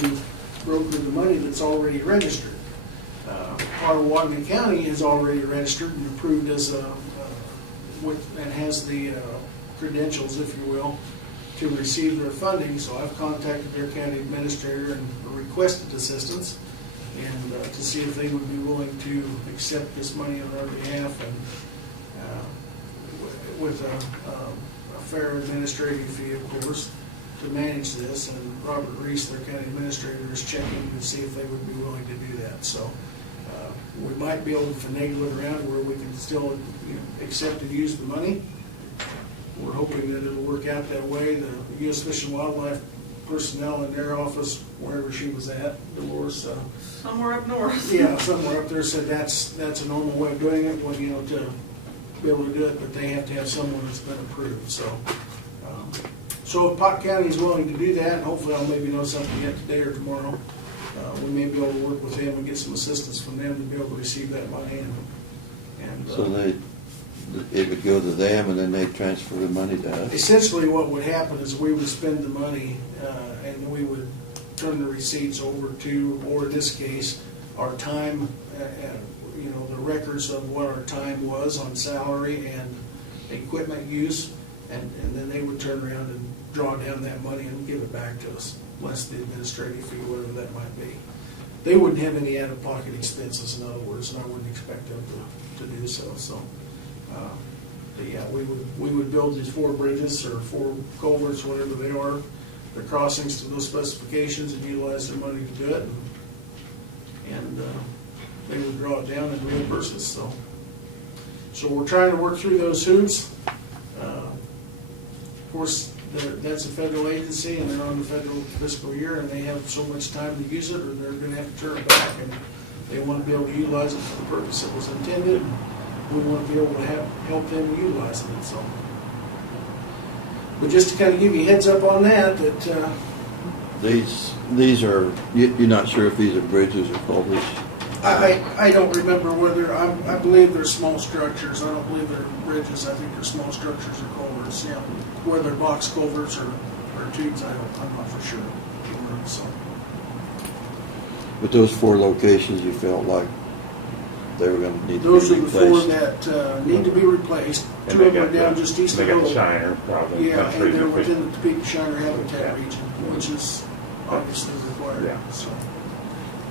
broker the money that's already registered. Potawatomi County is already registered and approved as and has the credentials, if you will, to receive their funding. So I've contacted their county administrator and requested assistance, and to see if they would be willing to accept this money on our behalf, and with a fair administrative fee, of course, to manage this. And Robert Reese, their county administrator, is checking to see if they would be willing to do that. So we might be able to finagle it around where we can still accept and use the money. We're hoping that it'll work out that way. The U.S. Fish and Wildlife personnel in their office, wherever she was at, Dolores, Somewhere up north. yeah, somewhere up there, said that's a normal way of doing it, when, to be able to do it, but they have to have someone that's been approved. So if Pot County is willing to do that, and hopefully I'll maybe know something yet today or tomorrow, we may be able to work with them and get some assistance from them to be able to receive that money. And So it would go to them and then they'd transfer the money to us? essentially what would happen is we would spend the money and we would turn the receipts over to, or in this case, our time, the records of what our time was on salary and equipment use, and then they would turn around and draw down that money and give it back to us, less the administrative fee, whatever that might be. They wouldn't have any out-of-pocket expenses, in other words, and I wouldn't expect them to do so. So, but yeah, we would build these 4 bridges or 4 culverts, whatever they are, the crossings to those specifications, and utilize their money to do it. And they would draw it down and reimburse us. So we're trying to work through those hoops. Of course, that's a federal agency, and they're on the federal fiscal year, and they have so much time to use it, or they're going to have to turn it back, and they want to be able to utilize it for the purpose it was intended. We want to be able to help them utilize it. So, but just to kind of give you a heads up on that These are, you're not sure if these are bridges or culverts? I don't remember whether, I believe they're small structures. I don't believe they're bridges. I think they're small structures or culverts. Yeah, whether they're box culverts or tubes, I'm not for sure. So, But those 4 locations, you felt like they were going to need to be those replaced? are the 4 that need to be replaced. And 2 they of them are got down the- just east They of got the Little. Shiner, probably. Yeah, Country and they're Fish. within the Topeka Shiner Habitat Yeah. region, which is obviously required. Yeah. So,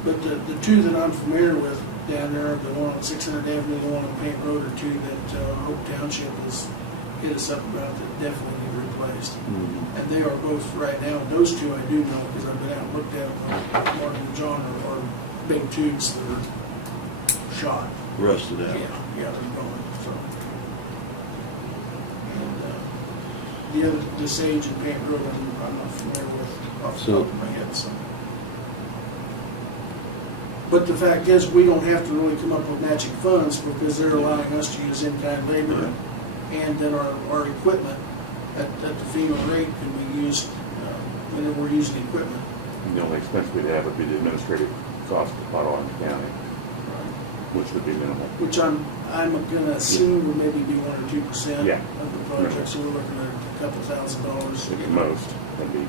but the 2 that I'm familiar with down there, the one on 600 Avenue, the one on Paint Road, are 2 that Hope Township has hit us up about that definitely need replaced. Mhm. And they are both right now. Those 2 I do know because I've been out and looked at them. Martin and John are big tubes that are shot. Rusted Yeah, out. they're going. So, and the Sage and Paint Road, I'm not familiar with off the So- top of my head. So, But the fact is, we don't have to really come up with matching funds because they're allowing us to use in-kind labor. And then our equipment at the FEMA rate can be used whenever we're using equipment. And the only expense we'd have would be the administrative cost of Potawatomi County, which would be minimal. Which I'm gonna assume would maybe be 1 or 2% Yeah. of the project, so we're looking at a couple $1,000s. At the most, that'd be,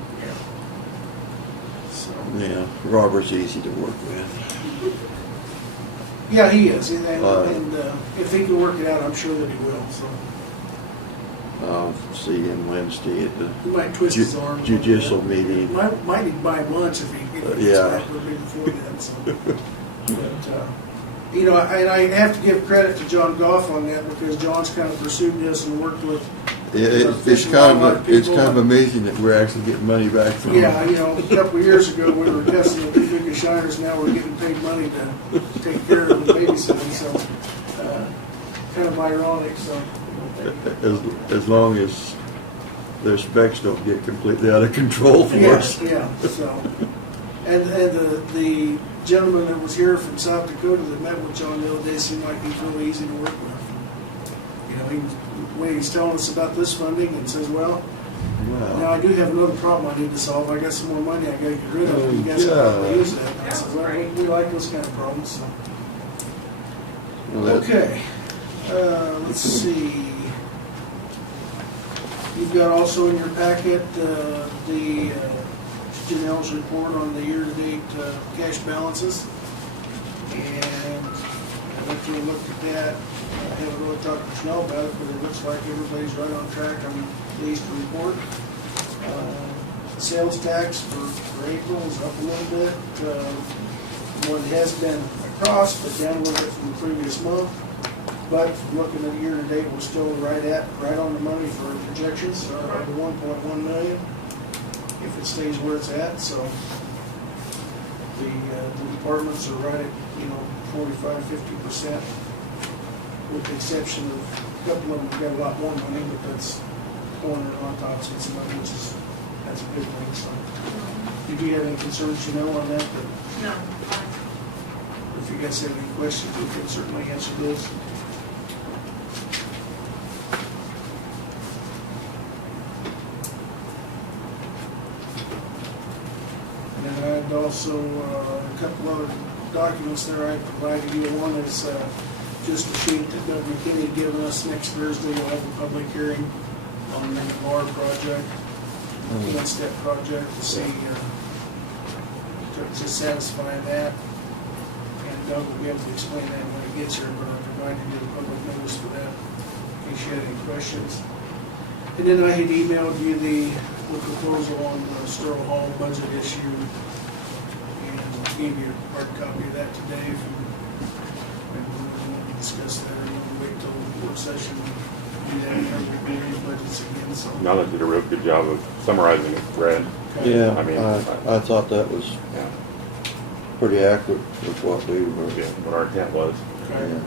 So, Yeah, Robert's easy to work with. yeah, he is, and Right. if he can work it out, I'm sure that he will, so. I'll see him Wednesday at the He might twist his arm. a little judicial bit. meeting. Might need to buy him lunch if he gets Yeah. back with me before then, so. But, you know, and I have to give credit to John Goff on that because John's kind of pursued this and worked with. It's kind of amazing that we're actually getting money back from Yeah, him. you know, a couple of years ago, we were testing the Topeka Shiners, now we're getting paid money to take care of the babysitting, so, kind of ironic, so. As long as their specs don't get completely out of control for Yeah, us. yeah, so, and the gentleman that was here from South Dakota that met with John the other day seemed like he's really easy to work with. You know, when he's telling us about this funding and says, well, now I do have another problem I need to solve, I got some more money I gotta get rid of, you guys can probably use that. And I said, well, we like those kind of problems, so. Well, that- Okay, let's see. You've got also in your packet, Janelle's report on the year-to-date cash balances. And after we looked at that, I haven't really talked to Janelle about it, but it looks like everybody's right on track. I'm pleased to report. Sales tax for April is up a little bit. What it has been across, but down a little bit from the previous month. But looking at year-to-date, we're still right on the money for projections, of the 1.1 million, if it stays where it's at, so the departments are right at, 45–50%, with the exception of a couple of them got a lot more money, but that's corner and autopsy and some others, that's a good thing, so. Did you have any concerns, on that? But No. if you guys have any questions, we can certainly answer those. And I'd also, a couple other documents there I provided you. One is just a sheet that Doug McKinney had given us. Next Thursday, we'll have a public hearing on the Bar project, one-step project, to see, to satisfy that. And Doug will be able to explain that when he gets here, but I provided you the public notice for that, in case you had any questions. And then I had emailed you the proposal on the Sterling Hall budget issue, and gave you a hard copy of that today if you want to discuss that, or you want to wait till the work session and do that in terms of various budgets again, so. now that did a real good job of summarizing it, Brad. Yeah, I mean, I thought that was Yeah, pretty accurate with what we were. yeah, what our intent was. Okay. Yeah.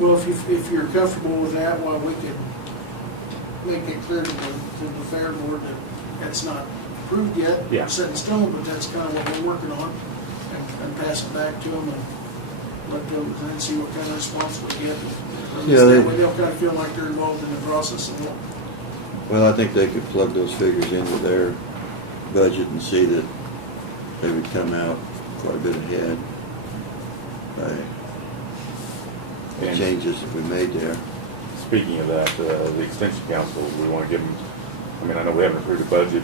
Well, if you're comfortable with that, well, we could make it clear to the fair board that that's not approved yet, Yeah. set in stone, but that's kind of what we're working on, and pass it back to them and let them kind of see what kind of response we get. Yeah, That way they'll kind of feel like they're involved in the process and what. Well, I think they could plug those figures into their budget and see that they would come out quite a bit ahead by the And- changes that we made there. Speaking of that, the extension council, we want to give them, I mean, I know we haven't approved a budget,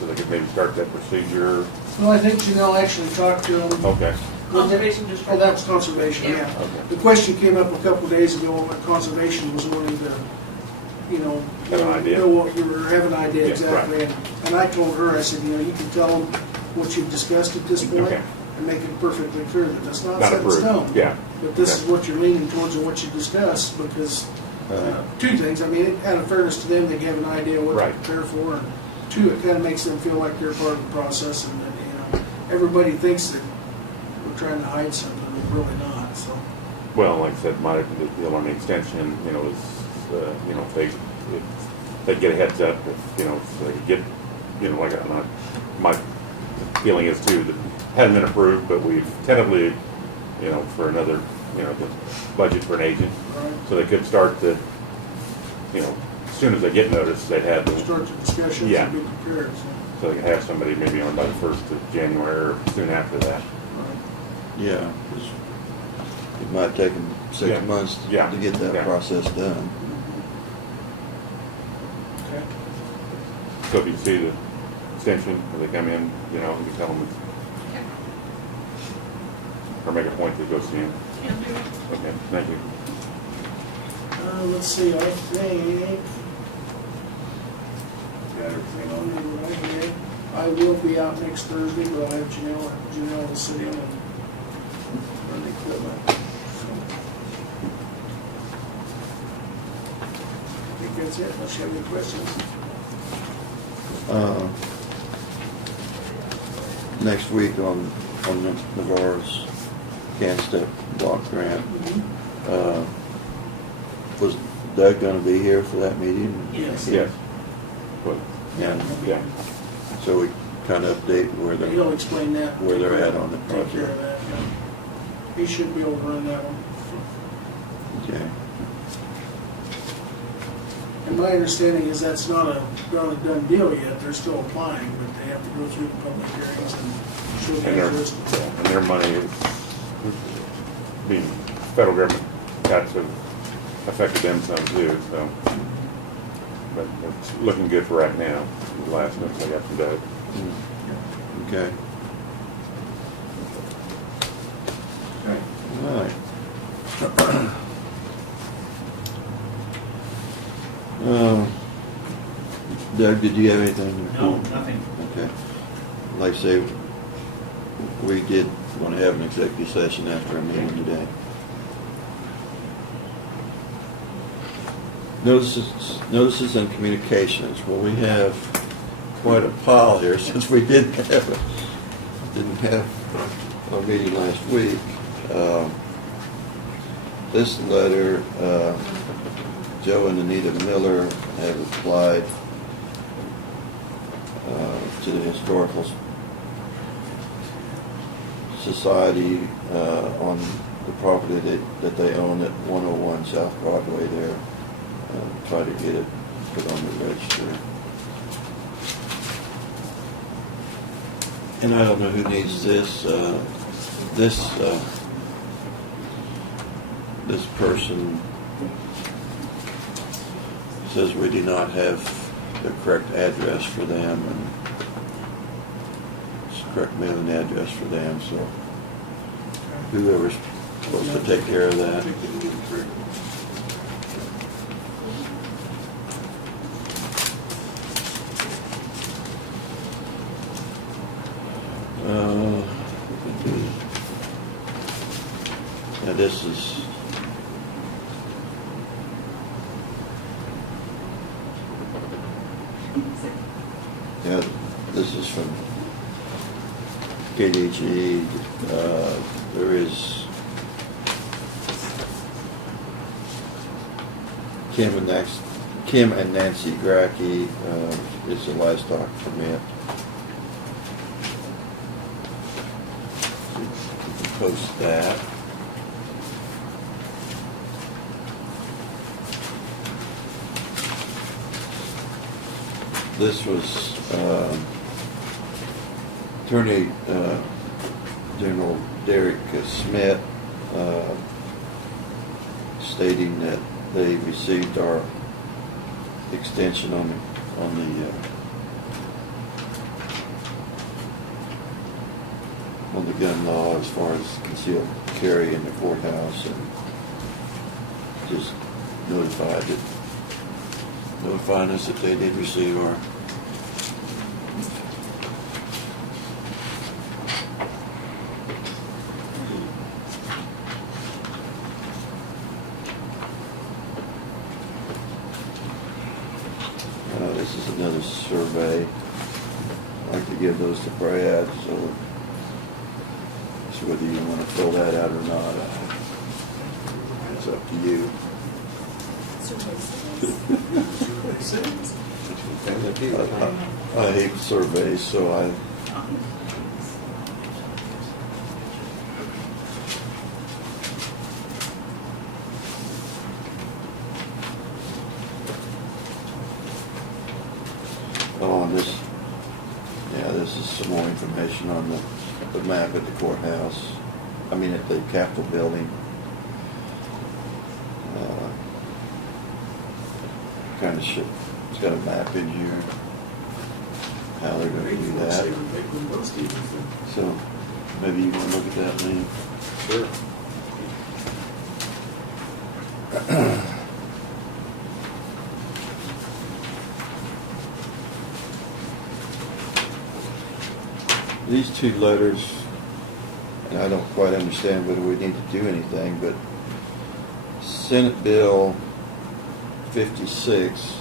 so they could maybe start that procedure. Well, I think Janelle actually talked to them. Okay, Conservation District. Oh, that was conservation, Yeah. yeah. okay. The question came up a couple of days ago, that conservation was wanting to, Have an idea. know what you were, have an idea Yeah, exactly. And I told her, I said, you can tell them what you've discussed at this point, Okay. and make it perfectly clear that that's not Not set in approved, stone. yeah. But this is Okay. what you're leaning towards and what you discussed, because, two things, I mean, out of fairness to them, they have an idea what to Right. prepare for, and two, it kind of makes them feel like they're part of the process, and, everybody thinks that we're trying to hide something, we're really not, so. Well, like I said, the on the extension, is, if they get a heads up, if they get, like, my feeling is too, that hadn't been approved, but we've tentatively, you know, for another, you know, the budget for an agent. Right. So they could start the, you know, as soon as they get notice, they'd have the, Start the discussions Yeah. and be prepared, so. so they could have somebody maybe on by the 1st of January or soon after that. Right. Yeah, 'cause it might take them Yeah. 6 months Yeah. to get that Yeah. process done. Okay. So if you see the extension, when they come in, you know, you tell them, or make a point to go see them. Can do. Okay, thank you. Let's see, I think, got everything on there right here. I will be out next Thursday, but I have Janelle will sit in and run the equipment. So, I think that's it, unless you have any questions. Next week on the Navarre's Can-Step block grant, was Doug gonna be here for that meeting? Yes. Yes. Well, Yeah, yeah. so we kind of update where He'll they're, explain that. where they're at on the Take care of project. that, yeah. He should be able to run that one. Okay. And my understanding is that's not a done deal yet, they're still applying, but they have to go through the public hearings and show And the their, interest. and their money is, being federal government cuts have affected them some too, so. But it's looking good for right now, the last notes I got from Doug. Okay. All right. Doug, did you have anything? No, nothing. Okay. Like I say, we did want to have an executive session after our meeting today. Notices and communications. Well, we have quite a pile here since we didn't have our meeting last week. This letter, Joe and Anita Miller have applied to the Historical Society on the property that they own at 101 South Broadway there. Try to get it put on the register. And I don't know who needs this. This person says we do not have the correct address for them and it's the correct mailing address for them, so whoever's supposed to take care of that. Now this is this is from KDHE. There is Kim and Nancy Gracky. It's a livestock permit. You can post that. This was Attorney General Derek Smith stating that they received our extension on the gun law as far as concealed carry in the courthouse, and just notifying us that they did receive our this is another survey. I'd like to give those to Brad, so it's whether you want to fill that out or not. It's up to you. I hate surveys, so Oh, and this, yeah, this is some more information on the map at the courthouse. I mean, at the Capitol building. Kind of shit. It's got a map in here. How they're going to do that. So maybe you want to look at that, Lee? Sure. These two letters, and I don't quite understand whether we need to do anything, but Senate Bill 56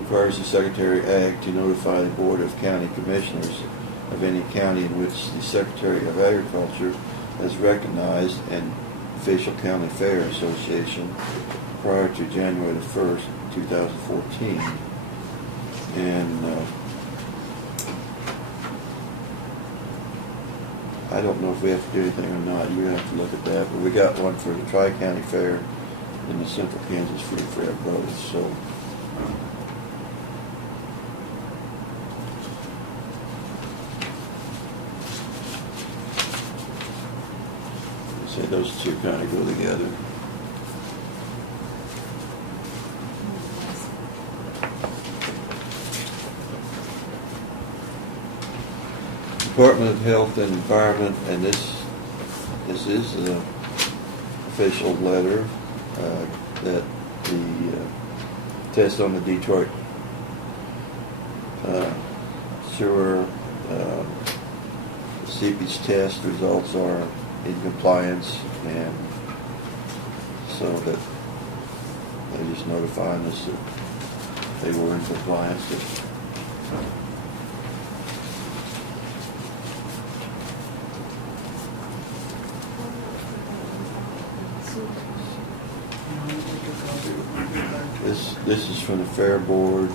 requires the Secretary of Ag to notify the Board of County Commissioners of any county in which the Secretary of Agriculture has recognized an official county fair association prior to January the 1st, 2014. And I don't know if we have to do anything or not. You have to look at that. But we got one for the Tri-County Fair and the Central Kansas Free Fair both. So say those two kind of go together. Department of Health and Environment, and this is the official letter that the test on the Detroit sewer seepage test results are in compliance, and so that they just notifying us that they were in compliance. This is from the Fair Board,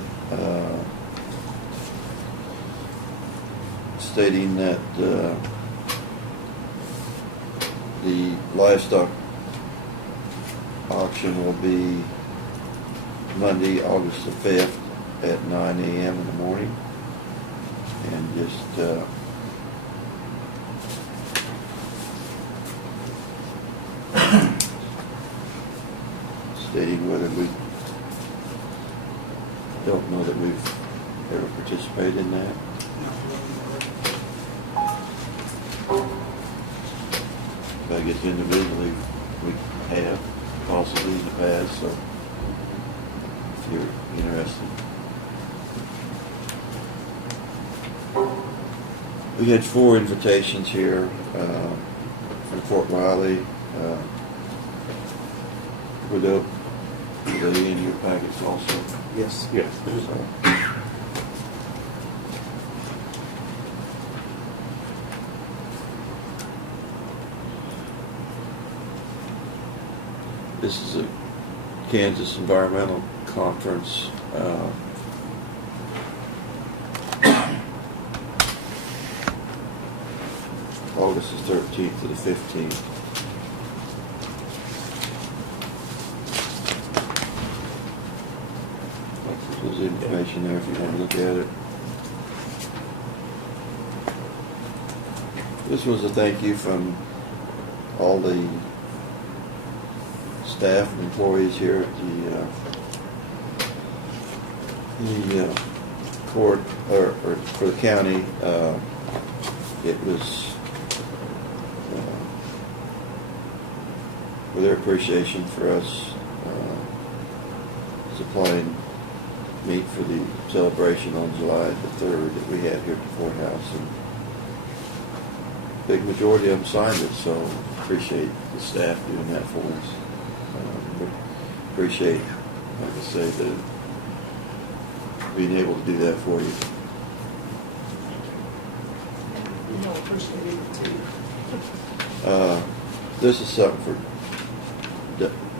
stating that the livestock auction will be Monday, August the 5th at 9 a.m. in the morning, and just stating whether we don't know that we've ever participated in that. But I guess individually we have possibly in the past, so if you're interested. We had 4 invitations here from Fort Riley. Were they in your packets also? Yes. Yes. So, this is a Kansas Environmental Conference. August the 13th to the 15th. There's information there if you want to look at it. This was a thank you from all the staff and employees here at the court, or for the county. It was for their appreciation for us supplying meat for the celebration on July the 3rd that we had here at the courthouse, and big majority of them signed it, so appreciate the staff doing that for us. Appreciate, like I say, the being able to do that for you. We all appreciate it too. This is something for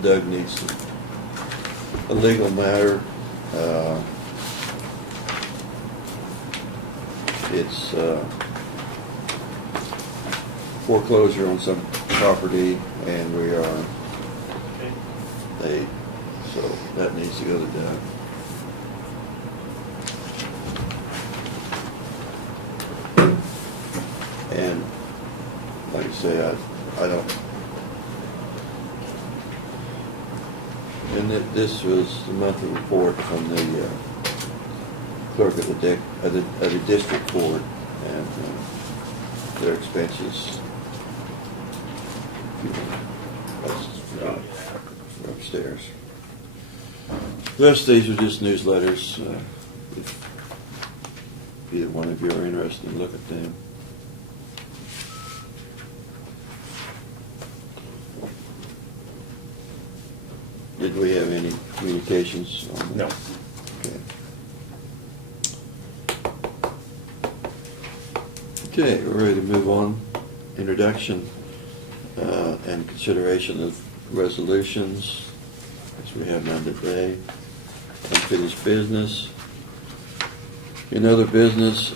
Doug needs a legal matter. It's foreclosure on some property, and we are so that needs to go to Doug. say, I don't. And this was the monthly report from the clerk of the district court and their expenses. That's for upstairs. The rest of these are just newsletters. If either one of you are interested, look at them. Did we have any communications on that? No. Okay, we're ready to move on. Introduction and consideration of resolutions, as we have none today. Unfinished business. In other business,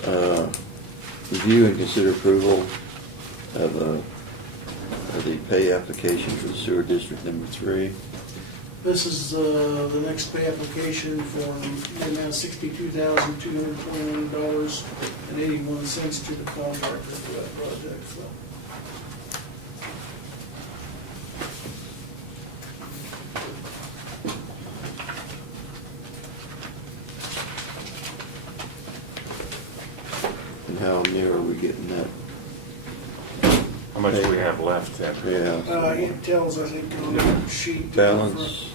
review and consider approval of the pay application for the sewer district number 3. This is the next pay application for the amount of $62,221.81 to the contractor for that project, so. And how near are we getting that? How much do we have left after? Yeah. It tells, I think, on the sheet. Balance.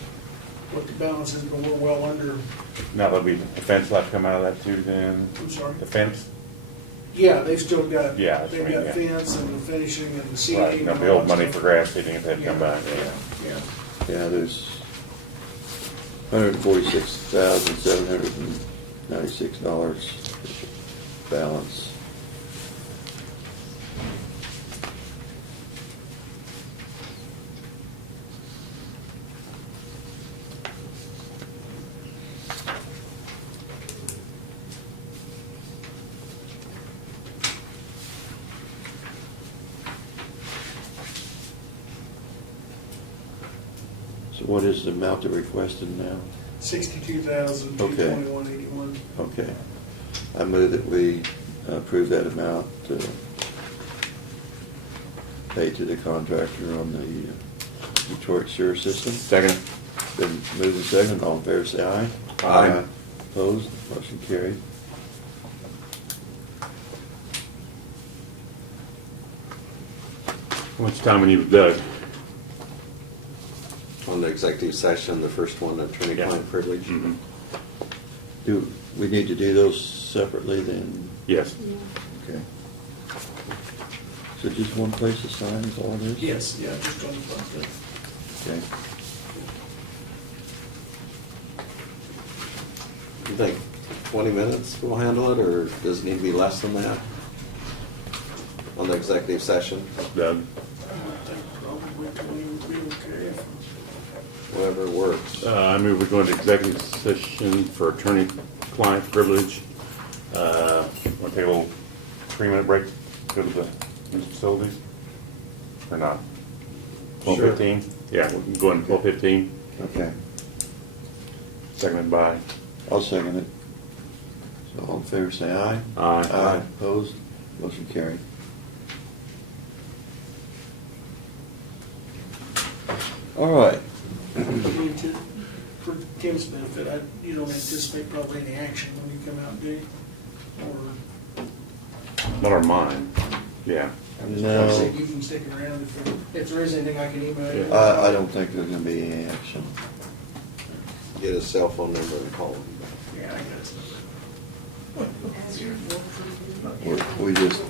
What the balance is, but we're well under, Now there'll be the fence will have to come out of that too then? I'm sorry. The fence? Yeah, they've still got, Yeah, that's they've what I mean, got yeah. fence and the finishing and the seeding. Right, now the old money for grass seeding, if they'd come back, yeah. Yeah. Yeah, there's $146,796 balance. So what is the amount they're requesting now? $62,221.81. Okay. I move that we approve that amount paid to the contractor on the Detroit sewer system. Second? Been moved and seconded. All in favor, say aye. Aye. Opposed? Motion carried. How much time we need with Doug? On the executive session, the first one, attorney-client privilege. Mhm. Do we need to do those separately then? Yes. Okay. So just one place to sign is all it is? Yes, yeah, just on the front there. Okay. You think 20 minutes will handle it, or does it need to be less than that? On the executive session, Doug? I think probably 20 would be okay. whatever works. I move we go into executive session for attorney-client privilege. Want to take a little 3-minute break, go to the facilities? Or not? 12:15? Yeah, we can go into 12:15. Okay. Seconded by? I'll second it. So all in favor, say aye. Aye. Opposed? Motion carried. All right. For Tim's benefit, you don't anticipate probably any action when you come out, do you? Or, Not on mine. Yeah. No. you can stick around if there is anything I can email you. Yeah. I don't think there's gonna be any action. Get his cell phone number and call him. Yeah, I guess. We just,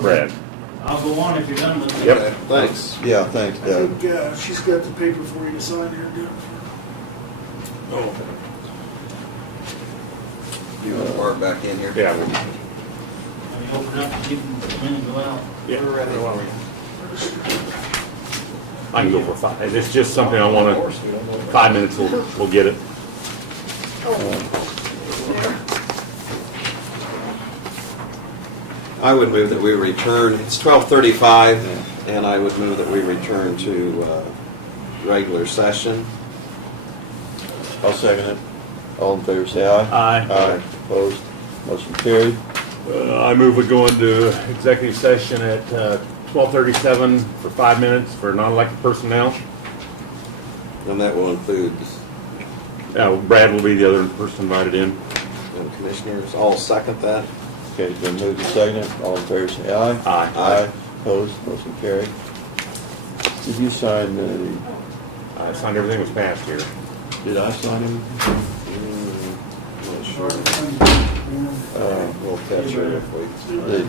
Brad. I'll go on if you're done with it. Yep. Okay, thanks. Yeah, thanks, I Doug. think she's got the paper for you to sign here, Jennifer. Oh. You want to mark back in here? Yeah. When you open up, you can come in and go out. Yeah. We're ready. I can go for 5. It's just something I want to, 5 minutes, we'll get it. I would move that we return, it's 12:35, and I would move that we return to regular session. I'll second it. All in favor, say aye. Aye. Aye. Opposed? Motion carried. I move we go into executive session at 12:37 for 5 minutes for non-elected personnel. And that will include Brad will be the other person invited in. commissioners. I'll second that. Okay, it's been moved and seconded. All in favor, say aye. Aye. Aye. Opposed? Motion carried. Did you sign I signed everything was passed here. did I sign him? Not sure. We'll catch her if we. The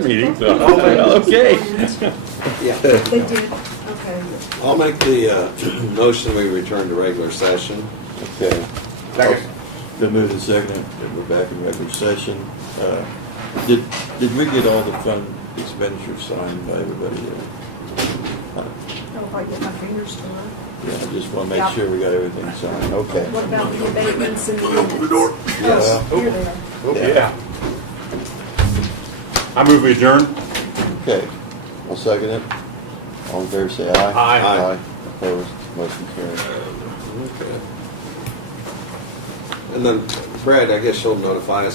Meeting, so. Okay. Yeah. They did, okay. I'll make the motion, we return to regular session. Okay. Second. Been moved and seconded, that we're back in regular session. Did we get all the fund expenditures signed by everybody? Oh, if I get my fingers to work. Yeah, I just want to Yeah. make sure we got everything signed. Okay. What about the abatements and the minutes? Yes. Here they are. Oh, yeah. I move we adjourn. Okay. I'll second it. All in favor, say aye. Aye. Aye. Opposed, motion carried. Okay. And then, Brad, I guess you'll notify us